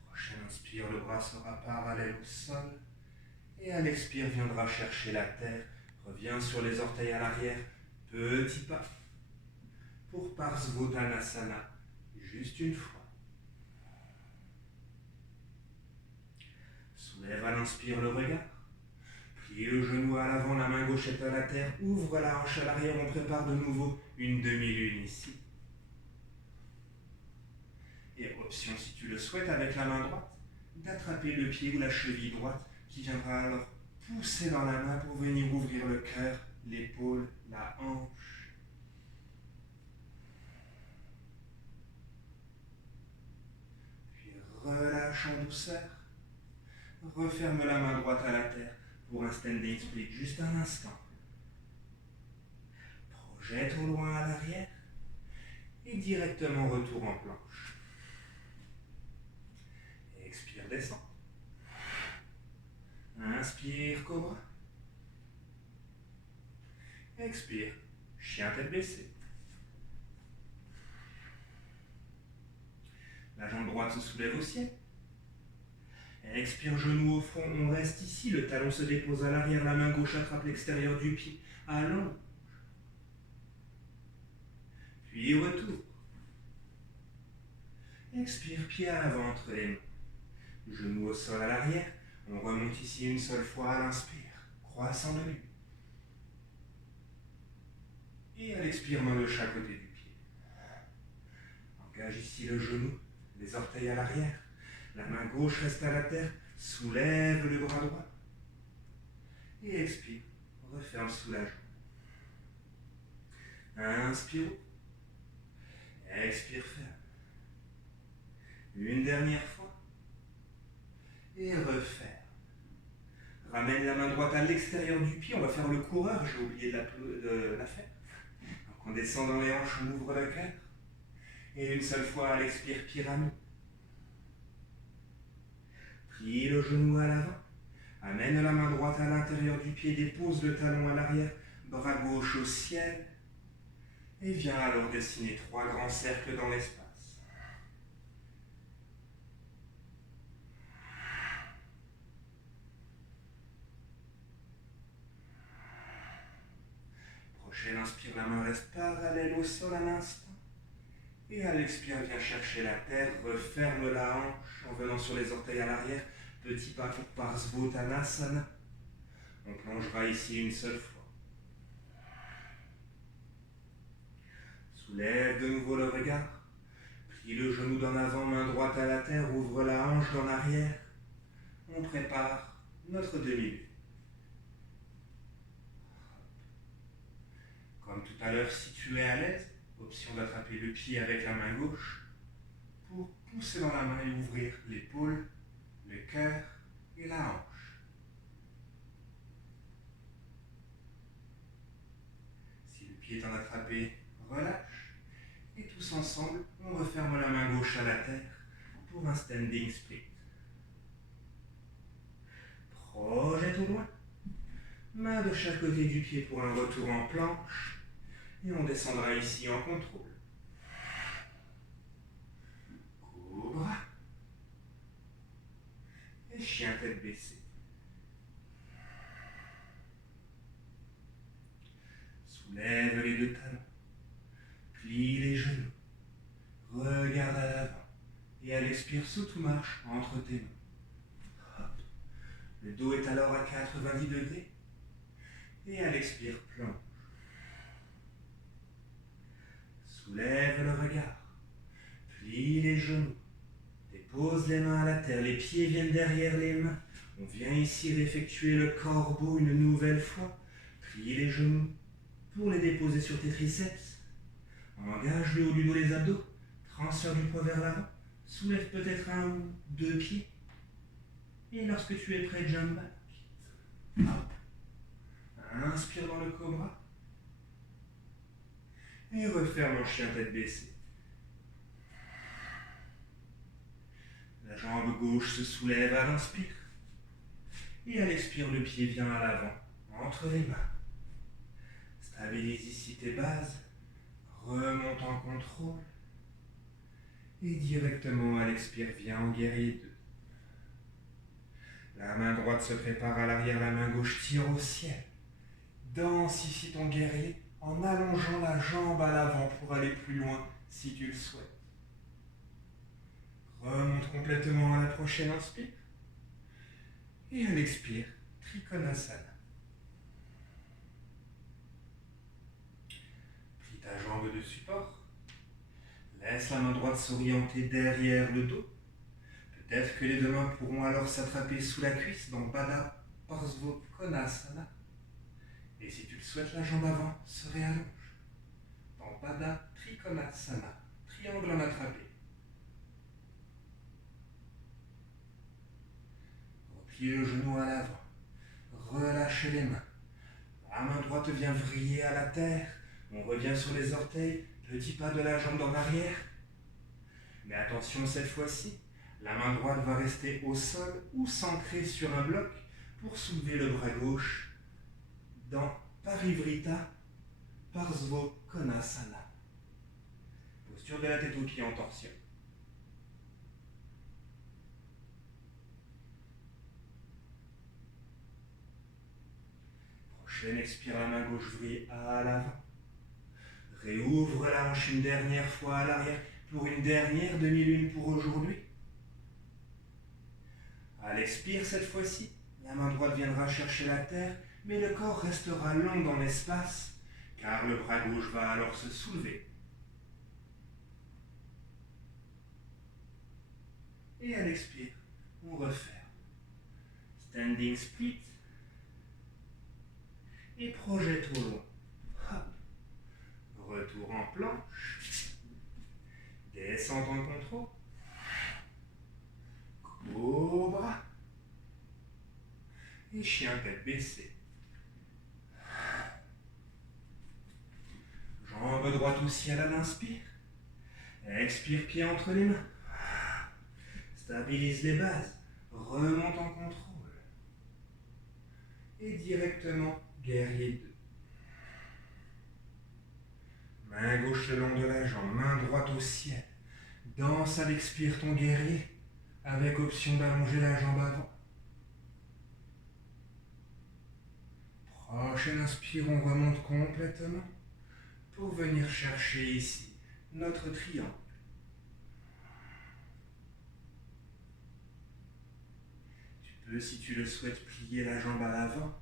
Prochaine inspire, le bras sera parallèle au sol. Et à l'expire, viendra chercher la terre. Reviens sur les orteils à l'arrière. Petit pas. Pour Parsvottanasana. Juste une fois. Soulève à l'inspire le regard. Plie le genou à l'avant, la main gauche est à la terre. Ouvre la hanche à l'arrière, on prépare de nouveau une demi-lune ici. Et option, si tu le souhaites, avec la main droite, d'attraper le pied ou la cheville droite qui viendra alors pousser dans la main pour venir ouvrir le cœur, l'épaule, la hanche. Puis relâche en douceur. Referme la main droite à la terre pour un standing split, juste un instant. Projette au loin à l'arrière et directement retour en planche. Expire, descend. Inspire, cobra. Expire, chien tête baissée. La jambe droite se soulève au ciel. Expire, genou au fond, on reste ici, le talon se dépose à l'arrière, la main gauche attrape l'extérieur du pied, allonge. Puis retour. Expire, pied à l'avant entre les mains. Genou au sol à l'arrière, on remonte ici une seule fois à l'inspire, croissant de lune. Et à l'expire, main de chaque côté du pied. Engage ici le genou, les orteils à l'arrière. La main gauche reste à la terre, soulève le bras droit. Et expire, referme sous la jambe. Inspire. Expire, ferme. Une dernière fois. Et referme. Ramène la main droite à l'extérieur du pied, on va faire le coureur, j'ai oublié de la faire. Donc on descend dans les hanches, on ouvre le cœur. Et une seule fois à l'expire, pyramide. Plie le genou à l'avant, amène la main droite à l'intérieur du pied, dépose le talon à l'arrière, bras gauche au ciel, et viens alors dessiner 3 grands cercles dans l'espace. Prochaine inspire, la main reste parallèle au sol un instant. Et à l'expire, viens chercher la terre, referme la hanche en venant sur les orteils à l'arrière. Petit pas pour Parsvottanasana. On plongera ici une seule fois. Soulève de nouveau le regard. Plie le genou d'en avant, main droite à la terre, ouvre la hanche d'en arrière. On prépare notre demi-lune. Comme tout à l'heure, si tu es à l'aise, option d'attraper le pied avec la main gauche pour pousser dans la main et ouvrir l'épaule, le cœur et la hanche. Si le pied est en attrapé, relâche. Et tous ensemble, on referme la main gauche à la terre pour un standing split. Projette au loin. Main de chaque côté du pied pour un retour en planche. Et on descendra ici en contrôle. Cobra. Et chien tête baissée. Soulève les 2 talons. Plie les genoux. Regarde à l'avant. Et à l'expire, saute ou marche entre tes mains. Hop. Le dos est alors à 90 degrés. Et à l'expire, plonge. Soulève le regard. Plie les genoux. Dépose les mains à la terre. Les pieds viennent derrière les mains. On vient ici d'effectuer le corbeau une nouvelle fois. Plie les genoux pour les déposer sur tes triceps. Engage le haut du dos, les abdos. Transfère du poids vers l'avant. Soulève peut-être 1 ou 2 pieds. Et lorsque tu es prêt, jump back. Hop. Inspire dans le cobra. Et referme en chien tête baissée. La jambe gauche se soulève à l'inspire. Et à l'expire, le pied vient à l'avant, entre les mains. Stabilise ici tes bases. Remonte en contrôle. Et directement à l'expire, viens en guerrier 2. La main droite se prépare à l'arrière, la main gauche tire au ciel. Danse ici ton guerrier en allongeant la jambe à l'avant pour aller plus loin si tu le souhaites. Remonte complètement à la prochaine inspire. Et à l'expire, Trikonasana. Plie ta jambe de support. Laisse la main droite s'orienter derrière le dos. Peut-être que les 2 mains pourront alors s'attraper sous la cuisse dans Baddha Parsvottanasana. Et si tu le souhaites, la jambe avant se réallonge. Dans Baddha Trikonasana, triangle en attrapé. Replie le genou à l'avant. Relâche les mains. La main droite vient vriller à la terre. On revient sur les orteils. Petit pas de la jambe en arrière. Mais attention cette fois-ci, la main droite va rester au sol ou centrée sur un bloc pour soulever le bras gauche dans Parivrtta Parsvottanasana. Posture de la tête aux pieds en torsion. Prochaine expire, la main gauche vrille à l'avant. Réouvre la hanche une dernière fois à l'arrière pour une dernière demi-lune pour aujourd'hui. À l'expire cette fois-ci, la main droite viendra chercher la terre, mais le corps restera long dans l'espace, car le bras gauche va alors se soulever. Et à l'expire, on referme. Standing split. Et projette au loin. Hop. Retour en planche. Descente en contrôle. Cobra. Et chien tête baissée. Jambe droite au ciel à l'inspire. Expire, pied entre les mains. Stabilise les bases. Remonte en contrôle. Et directement, guerrier 2. Main gauche le long de la jambe, main droite au ciel. Danse à l'expire ton guerrier, avec option d'allonger la jambe avant. Prochaine inspire, on remonte complètement pour venir chercher ici notre triangle. Tu peux, si tu le souhaites, plier la jambe à l'avant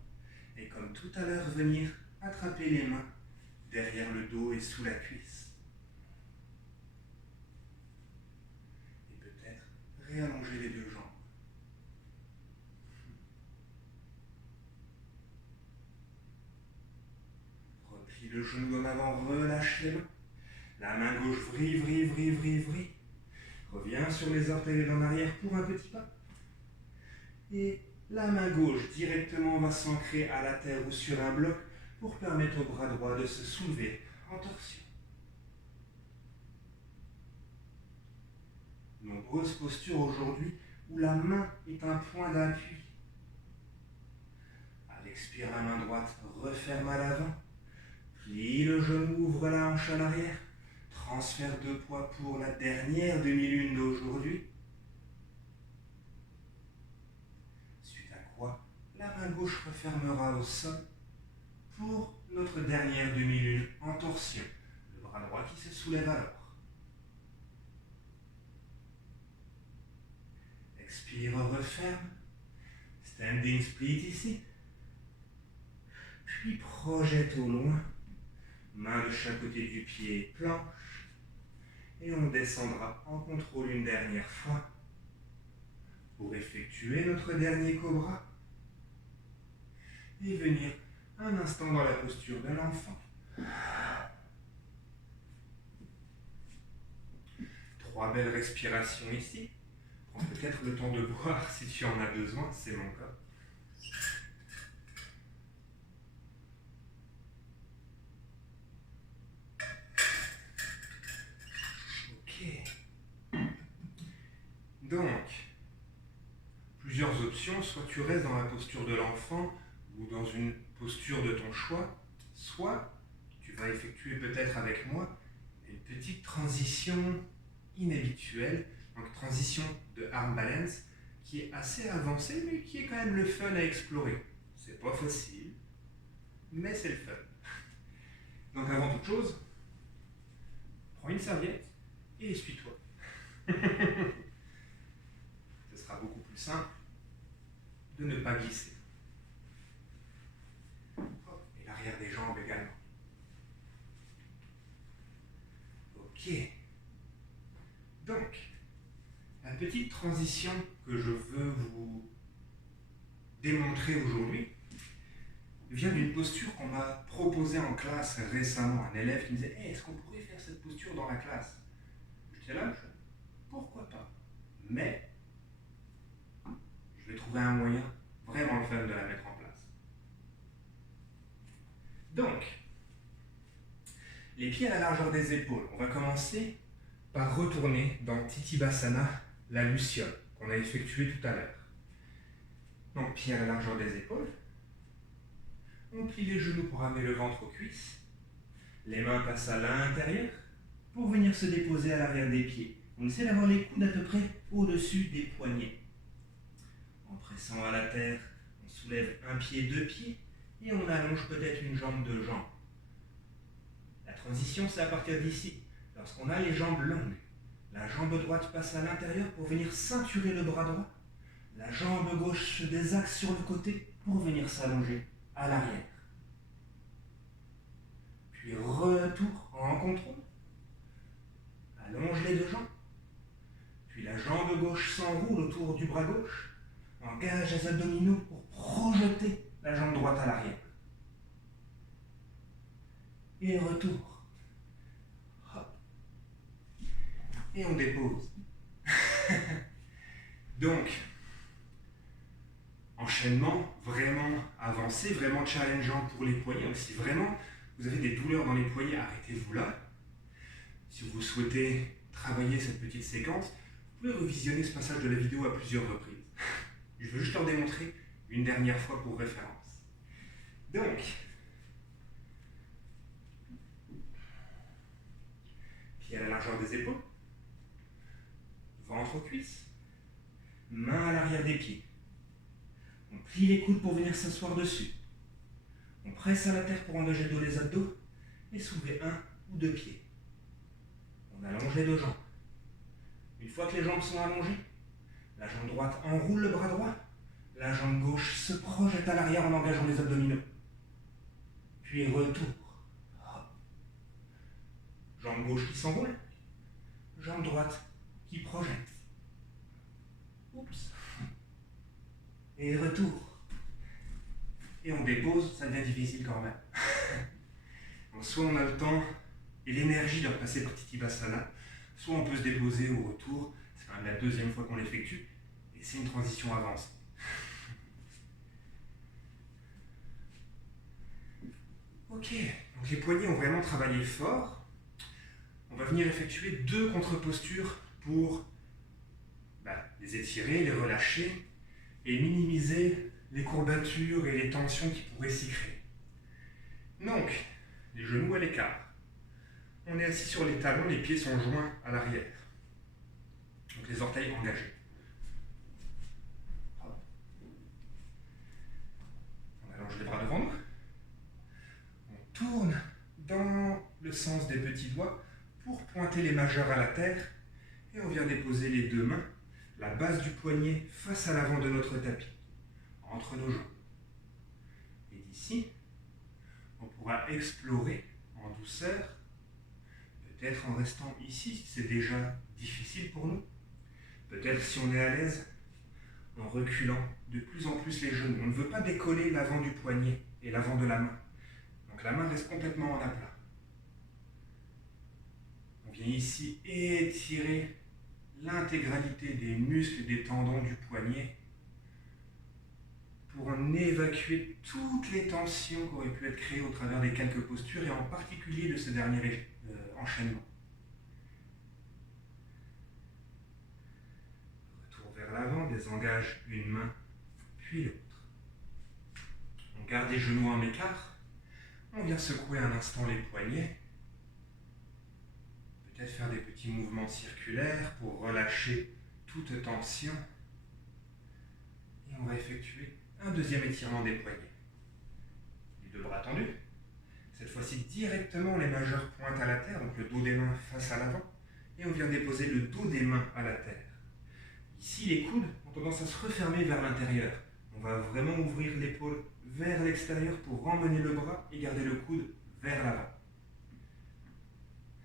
et comme tout à l'heure, venir attraper les mains derrière le dos et sous la cuisse. Et peut-être réallonger les deux jambes. Replie le genou en avant, relâche les mains. La main gauche vrille, vrille, vrille, vrille, vrille. Reviens sur les orteils en arrière pour un petit pas. Et la main gauche directement va s'ancrer à la terre ou sur un bloc pour permettre au bras droit de se soulever en torsion. Nombreuses postures aujourd'hui où la main est un point d'appui. À l'expire, la main droite referme à l'avant. Plie le genou, ouvre la hanche à l'arrière. Transfert de poids pour la dernière demi-lune d'aujourd'hui. Suite à quoi, la main gauche refermera au sol pour notre dernière demi-lune en torsion. Le bras droit qui se soulève alors. Expire, referme. Standing split ici. Puis projette au loin. Main de chaque côté du pied, planche. Et on descendra en contrôle une dernière fois pour effectuer notre dernier cobra. Et venir un instant dans la posture de l'enfant. 3 belles respirations ici. Prends peut-être le temps de boire si tu en as besoin, c'est mon cas. Ok. Donc, plusieurs options. Soit tu restes dans la posture de l'enfant ou dans une posture de ton choix. Soit tu vas effectuer peut-être avec moi une petite transition inhabituelle. Donc transition de arm balance qui est assez avancée mais qui est quand même le fun à explorer. C'est pas facile, mais c'est le fun. Donc avant toute chose, prends une serviette et essuie-toi. Ce sera beaucoup plus simple de ne pas glisser. Et l'arrière des jambes également. Ok. Donc, la petite transition que je veux vous démontrer aujourd'hui vient d'une posture qu'on m'a proposée en classe récemment. Un élève qui me disait hey, est-ce qu'on pourrait faire cette posture dans la classe? J'étais là, pourquoi pas? Mais je vais trouver un moyen vraiment fun de la mettre en place. Donc, les pieds à la largeur des épaules. On va commencer par retourner dans Titibhasana, la luciole, qu'on a effectuée tout à l'heure. Donc, pieds à la largeur des épaules. On plie les genoux pour amener le ventre aux cuisses. Les mains passent à l'intérieur pour venir se déposer à l'arrière des pieds. On essaie d'avoir les coudes à peu près au-dessus des poignets. En pressant à la terre, on soulève un pied, deux pieds et on allonge peut-être une jambe, deux jambes. La transition, c'est à partir d'ici. Lorsqu'on a les jambes longues, la jambe droite passe à l'intérieur pour venir ceinturer le bras droit. La jambe gauche se désaxe sur le côté pour venir s'allonger à l'arrière. Puis retour en contrôle. Allonge les deux jambes. Puis la jambe gauche s'enroule autour du bras gauche. Engage les abdominaux pour projeter la jambe droite à l'arrière. Et retour. Hop. Et on dépose. Donc, enchaînement vraiment avancé, vraiment challengeant pour les poignets. Donc si vraiment vous avez des douleurs dans les poignets, arrêtez-vous là. Si vous souhaitez travailler cette petite séquence, vous pouvez revisionner ce passage de la vidéo à plusieurs reprises. Je veux juste leur démontrer une dernière fois pour référence. Donc, des épaules, ventre aux cuisses, main à l'arrière des pieds. On plie les coudes pour venir s'asseoir dessus. On presse à la terre pour engager le dos les abdos et soulever un ou deux pieds. On allonge les deux jambes. Une fois que les jambes sont allongées, la jambe droite enroule le bras droit, la jambe gauche se projette à l'arrière en engageant les abdominaux. Puis retour. Jambe gauche qui s'enroule, jambe droite qui projette. Oups. Et retour. Et on dépose, ça devient difficile quand même. Donc, soit on a le temps et l'énergie de repasser par Titibhasana, soit on peut se déposer au retour. C'est quand même la deuxième fois qu'on l'effectue et c'est une transition avancée. Ok, donc les poignets ont vraiment travaillé fort. On va venir effectuer 2 contre-postures pour les étirer, les relâcher et minimiser les courbatures et les tensions qui pourraient s'y créer. Donc, les genoux à l'écart. On est assis sur les talons, les pieds sont joints à l'arrière. Donc les orteils engagés. On allonge les bras devant nous. On tourne dans le sens des petits doigts pour pointer les majeurs à la terre et on vient déposer les 2 mains, la base du poignet face à l'avant de notre tapis, entre nos jambes. Et d'ici, on pourra explorer en douceur, peut-être en restant ici si c'est déjà difficile pour nous, peut-être si on est à l'aise, en reculant de plus en plus les genoux. On ne veut pas décoller l'avant du poignet et l'avant de la main. Donc la main reste complètement en aplat. On vient ici étirer l'intégralité des muscles et des tendons du poignet pour en évacuer toutes les tensions qui auraient pu être créées au travers des quelques postures et en particulier de ce dernier enchaînement. Retour vers l'avant, désengage une main puis l'autre. On garde les genoux en écart, on vient secouer un instant les poignets, peut-être faire des petits mouvements circulaires pour relâcher toute tension et on va effectuer un deuxième étirement des poignets. Les 2 bras tendus. Cette fois-ci, directement, les majeurs pointent à la terre, donc le dos des mains face à l'avant. Et on vient déposer le dos des mains à la terre. Ici, les coudes ont tendance à se refermer vers l'intérieur. On va vraiment ouvrir l'épaule vers l'extérieur pour emmener le bras et garder le coude vers l'avant.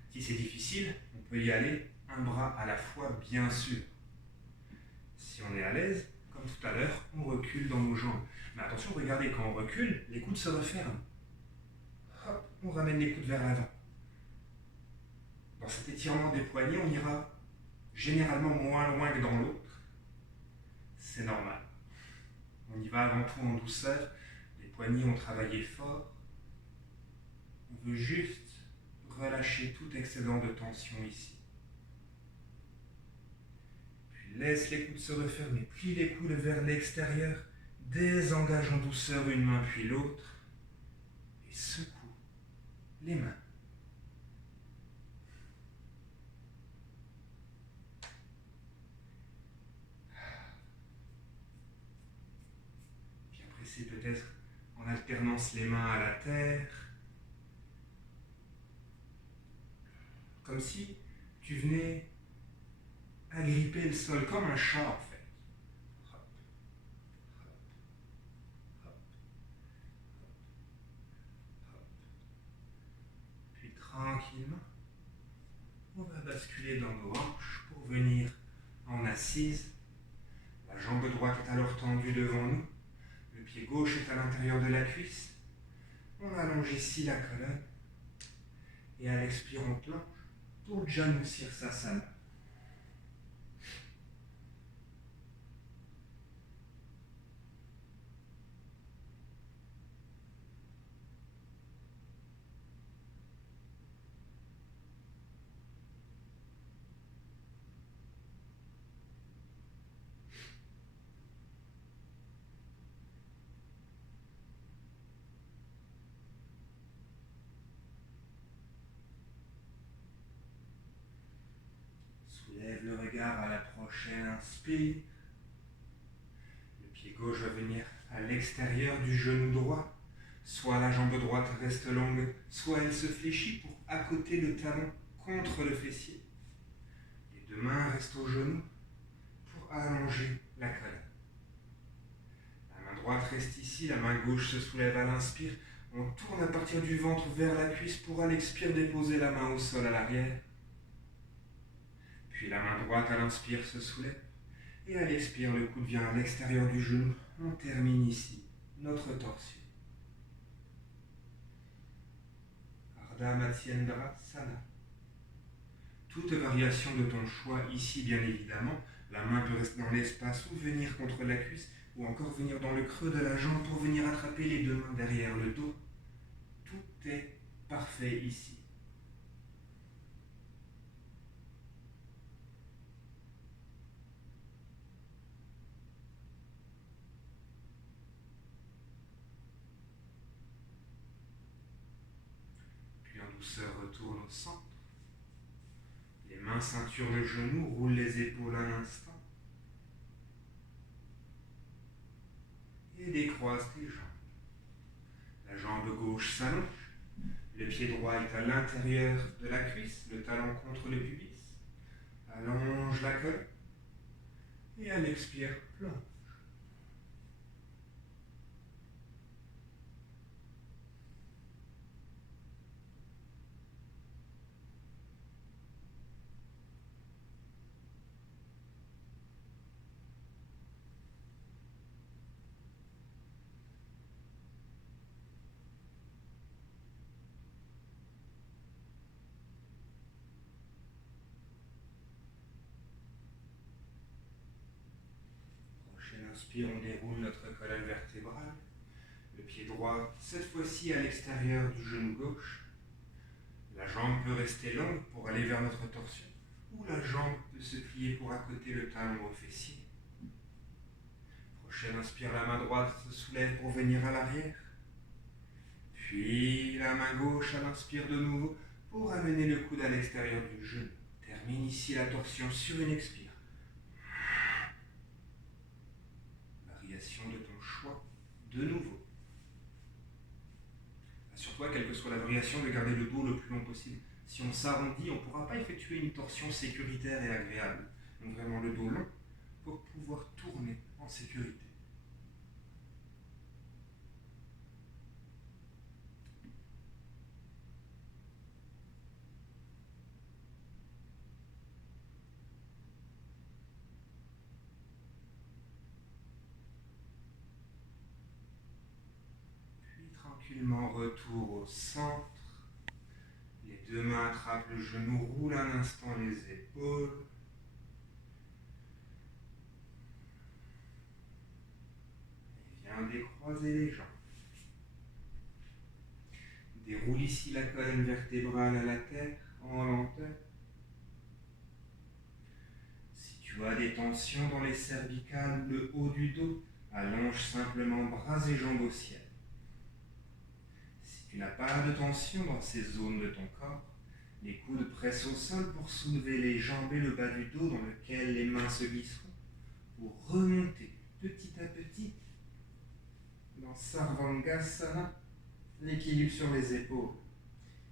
Si c'est difficile, on peut y aller un bras à la fois, bien sûr. Si on est à l'aise, comme tout à l'heure, on recule dans nos jambes. Mais attention, regardez, quand on recule, les coudes se referment. Hop, on ramène les coudes vers l'avant. Dans cet étirement des poignets, on ira généralement moins loin que dans l'autre. C'est normal. On y va avant tout en douceur. Les poignets ont travaillé fort. On veut juste relâcher tout excédent de tension ici. Laisse les coudes se refermer, plie les coudes vers l'extérieur, désengage en douceur une main puis l'autre et secoue les mains. Puis après c'est peut-être en alternance les mains à la terre, comme si tu venais agripper le sol comme un chat en fait. Hop, hop, hop, hop, hop. Puis tranquillement, on va basculer dans nos hanches pour venir en assise. La jambe droite est alors tendue devant nous. Le pied gauche est à l'intérieur de la cuisse. On allonge ici la colonne. Et à l'expire, on plonge pour Janu Sirsasana. Soulève le regard à la prochaine inspire. Le pied gauche va venir à l'extérieur du genou droit. Soit la jambe droite reste longue, soit elle se fléchit pour accoter le talon contre le fessier. Les deux mains restent au genou pour allonger la colonne. La main droite reste ici, la main gauche se soulève à l'inspire. On tourne à partir du ventre vers la cuisse pour à l'expire déposer la main au sol à l'arrière. Puis la main droite à l'inspire se soulève. Et à l'expire, le coude vient à l'extérieur du genou. On termine ici notre torsion. Ardha Matsyendrasana. Toute variation de ton choix ici, bien évidemment. La main peut rester dans l'espace ou venir contre la cuisse, ou encore venir dans le creux de la jambe pour venir attraper les deux mains derrière le dos. Tout est parfait ici. Puis en douceur, retourne au centre. Les mains ceinturent le genou, roule les épaules un instant. Et décroise tes jambes. La jambe gauche s'allonge. Le pied droit est à l'intérieur de la cuisse, le talon contre le pubis. Allonge la colonne. Et à l'expire, plonge. Prochaine inspire, on déroule notre colonne vertébrale. Le pied droit, cette fois-ci à l'extérieur du genou gauche. La jambe peut rester longue pour aller vers notre torsion, ou la jambe peut se plier pour accoter le talon au fessier. Prochaine inspire, la main droite se soulève pour venir à l'arrière. Puis la main gauche à l'inspire de nouveau pour amener le coude à l'extérieur du genou. Termine ici la torsion sur une expire. Variation de ton choix, de nouveau. Assure-toi, quelle que soit la variation, de garder le dos le plus long possible. Si on s'arrondit, on ne pourra pas effectuer une torsion sécuritaire et agréable. Donc vraiment le dos long pour pouvoir tourner en sécurité. Tranquillement, retour au centre. Les deux mains attrapent le genou, roule un instant les épaules. Et viens décroiser les jambes. Déroule ici la colonne vertébrale à la terre en lenteur. Si tu as des tensions dans les cervicales ou le haut du dos, allonge simplement bras et jambes au ciel. Tu n'as pas de tension dans ces zones de ton corps. Les coudes pressent au sol pour soulever les jambes et le bas du dos dans lequel les mains se glisseront pour remonter petit à petit dans Sarvangasana, l'équilibre sur les épaules.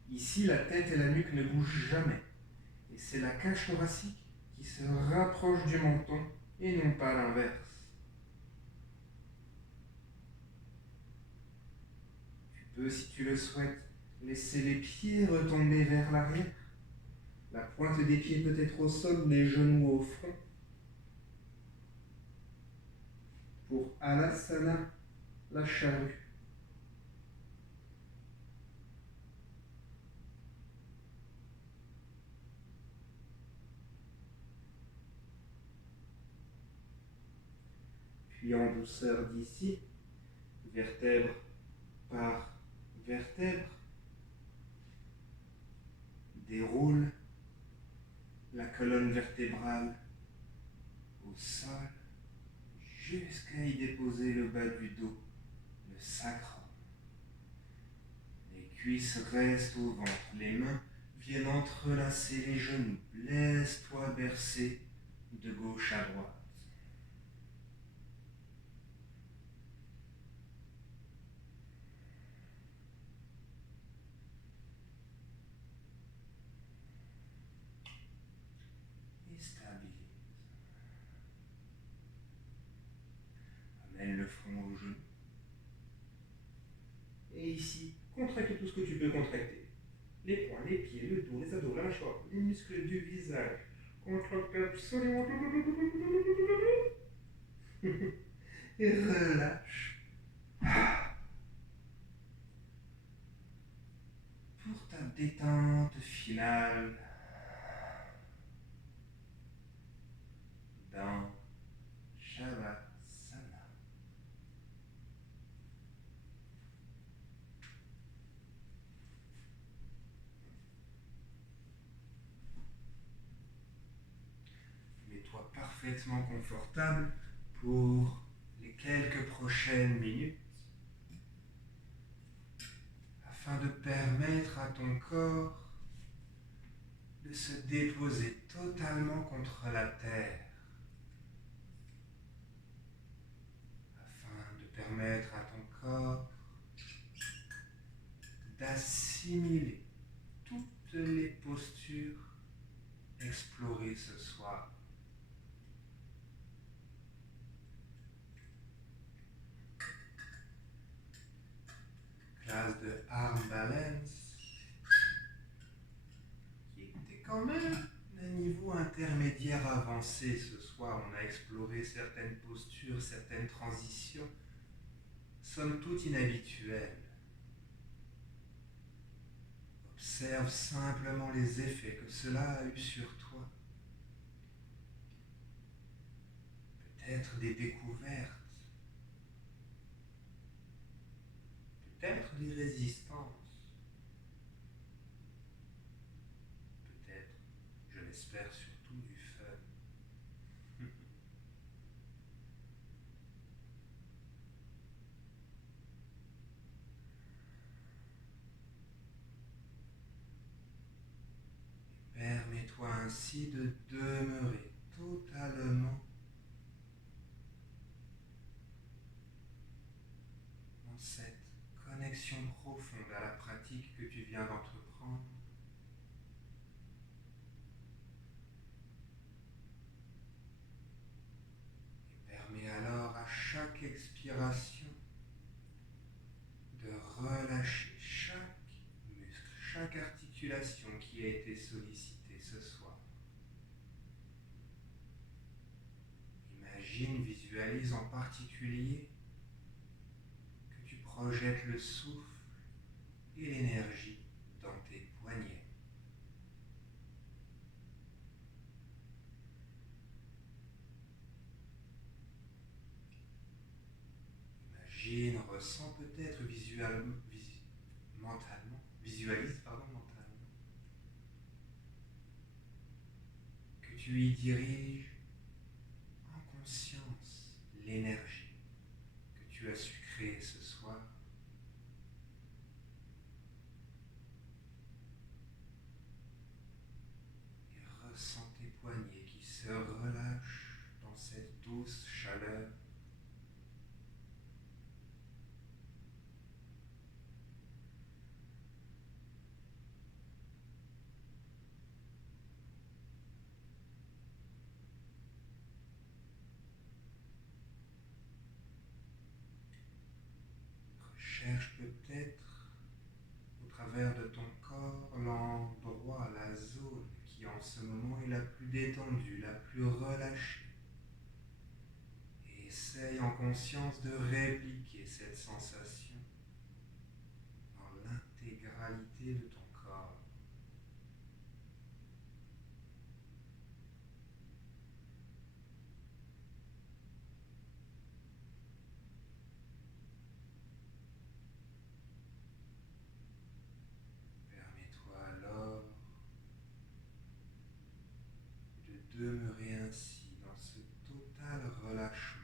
Ici, la tête et la nuque ne bougent jamais. Et c'est la cage thoracique qui se rapproche du menton et non pas l'inverse. Si tu le souhaites, laisser les pieds retomber vers l'arrière. La pointe des pieds peut être au sol, les genoux au front. Pour Alasana, la charrue. Puis en douceur d'ici, vertèbre par vertèbre, déroule la colonne vertébrale au sol jusqu'à y déposer le bas du dos, le sacrum. Les cuisses restent au ventre, les mains viennent entrelacer les genoux. Laisse-toi bercer de gauche à droite. Et stabilise. Amène le front au genou. Et ici, contracte tout ce que tu peux contracter. Les poings, les pieds, le dos, les abdos, la mâchoire, les muscles du visage. Contracte absolument tout. Et relâche. Pour ta détente finale, dans Shavasana. Mets-toi parfaitement confortable pour les quelques prochaines minutes afin de permettre à ton corps de se déposer totalement contre la terre, afin de permettre à ton corps d'assimiler toutes les postures explorées ce soir. Classe de arm balance qui était quand même d'un niveau intermédiaire avancé ce soir. On a exploré certaines postures, certaines transitions, somme toute inhabituelles. Observe simplement les effets que cela a eu sur toi. Peut-être des découvertes, peut-être des résistances, peut-être, je l'espère surtout, du fun. Permets-toi ainsi de demeurer totalement dans cette connexion profonde à la pratique que tu viens d'entreprendre. Et permets alors à chaque expiration de relâcher chaque muscle, chaque articulation qui a été sollicitée ce soir. Imagine, visualise en particulier que tu projettes le souffle et l'énergie dans tes poignets. Imagine, ressens peut-être visualise mentalement que tu y diriges en conscience l'énergie que tu as su créer ce soir. Et ressens tes poignets qui se relâchent dans cette douce chaleur. Cherche peut-être au travers de ton corps l'endroit, la zone qui en ce moment est la plus détendue, la plus relâchée. Et essaye en conscience de répliquer cette sensation dans l'intégralité de ton corps. Permets-toi alors de demeurer ainsi dans ce total relâchement,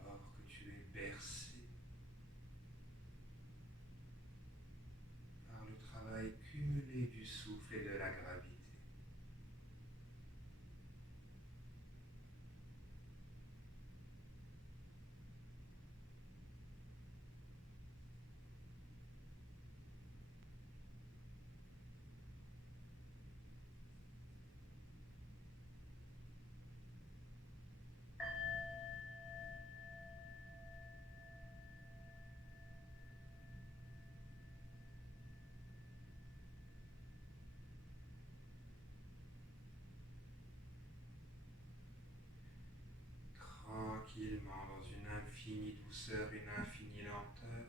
alors que tu es bercé et du souffle et de la gravité. Tranquillement, dans une infinie douceur, une infinie lenteur,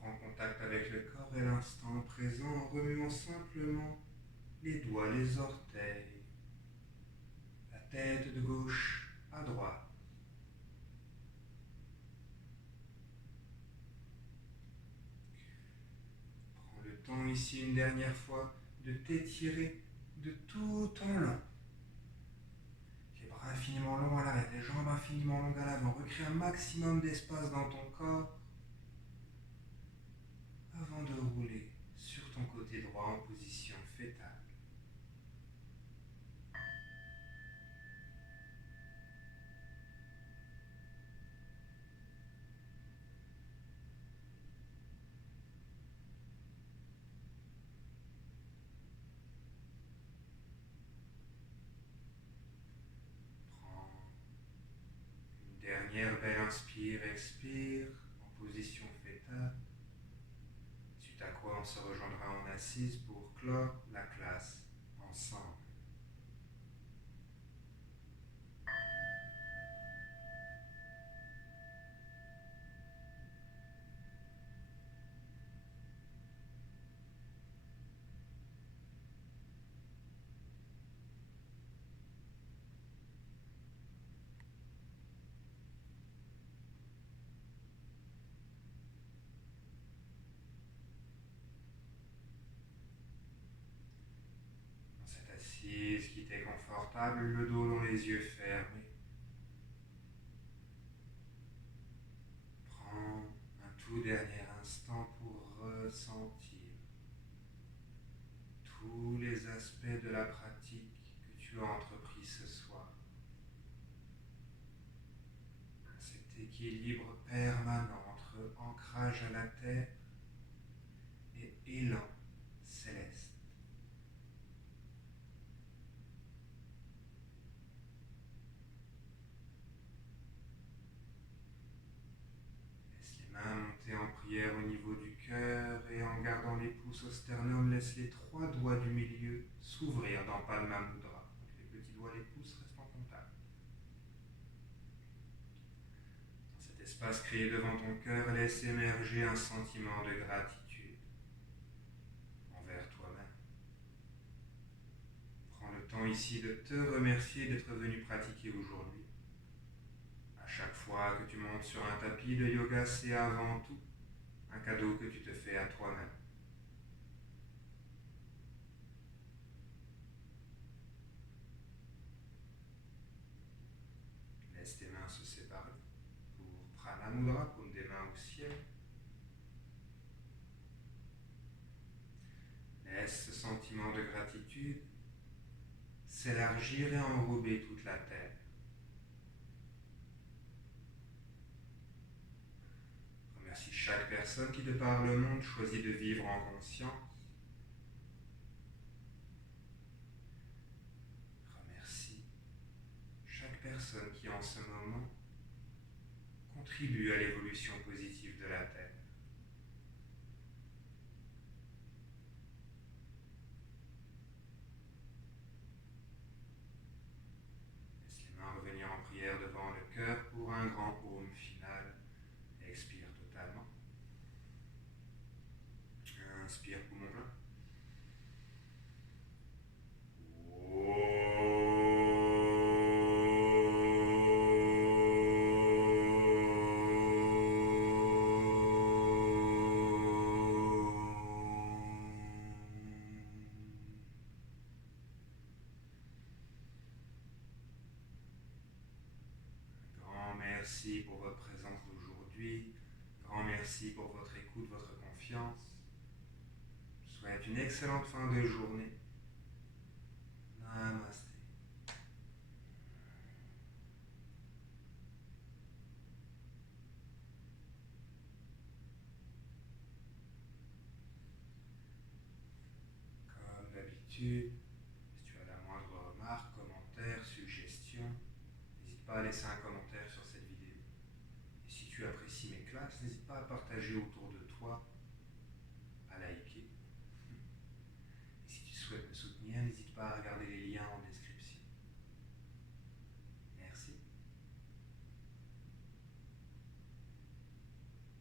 reprends contact avec le corps et l'instant présent en remuant simplement les doigts, les orteils, la tête de gauche à droite. Prends le temps ici une dernière fois de t'étirer de tout en long. Les bras infiniment longs à l'arrière, les jambes infiniment longues à l'avant. Recrée un maximum d'espace dans ton corps avant de rouler sur ton côté droit en position fétale. Prends une dernière belle inspire, expire en position fétale. Suite à quoi on se rejoindra en assise pour clore la classe ensemble. Dans cette assise qui t'est confortable, le dos dans les yeux fermés. Prends un tout dernier instant pour ressentir tous les aspects de la pratique que tu as entrepris ce soir. Cet équilibre permanent entre ancrage à la terre et élan céleste. Laisse les mains monter en prière au niveau du cœur et en gardant les pouces au sternum, laisse les trois doigts du milieu s'ouvrir dans Padma Mudra. Donc les petits doigts, les pouces restent en contact. Dans cet espace créé devant ton cœur, laisse émerger un sentiment de gratitude envers toi-même. Prends le temps ici de te remercier d'être venu pratiquer aujourd'hui. À chaque fois que tu montes sur un tapis de yoga, c'est avant tout un cadeau que tu te fais à toi-même. Laisse tes mains se séparer pour Pranamudra, paume des mains au ciel. Laisse ce sentiment de gratitude s'élargir et enrober toute la terre. Remercie chaque personne qui, de par le monde, choisit de vivre en conscience. Remercie chaque personne qui, en ce moment, contribue à l'évolution positive de la Terre. Laisse les mains revenir en prière devant le cœur pour un grand Om final. Expire totalement. Inspire poumon plein. Merci pour votre présence d'aujourd'hui. Grand merci pour votre écoute, votre confiance. souhaite une excellente fin de journée. Namasté. Comme d'habitude, si tu as la moindre remarque, commentaire, suggestion, n'hésite pas à laisser un commentaire sur cette vidéo. Et si tu apprécies mes classes, n'hésite pas à partager autour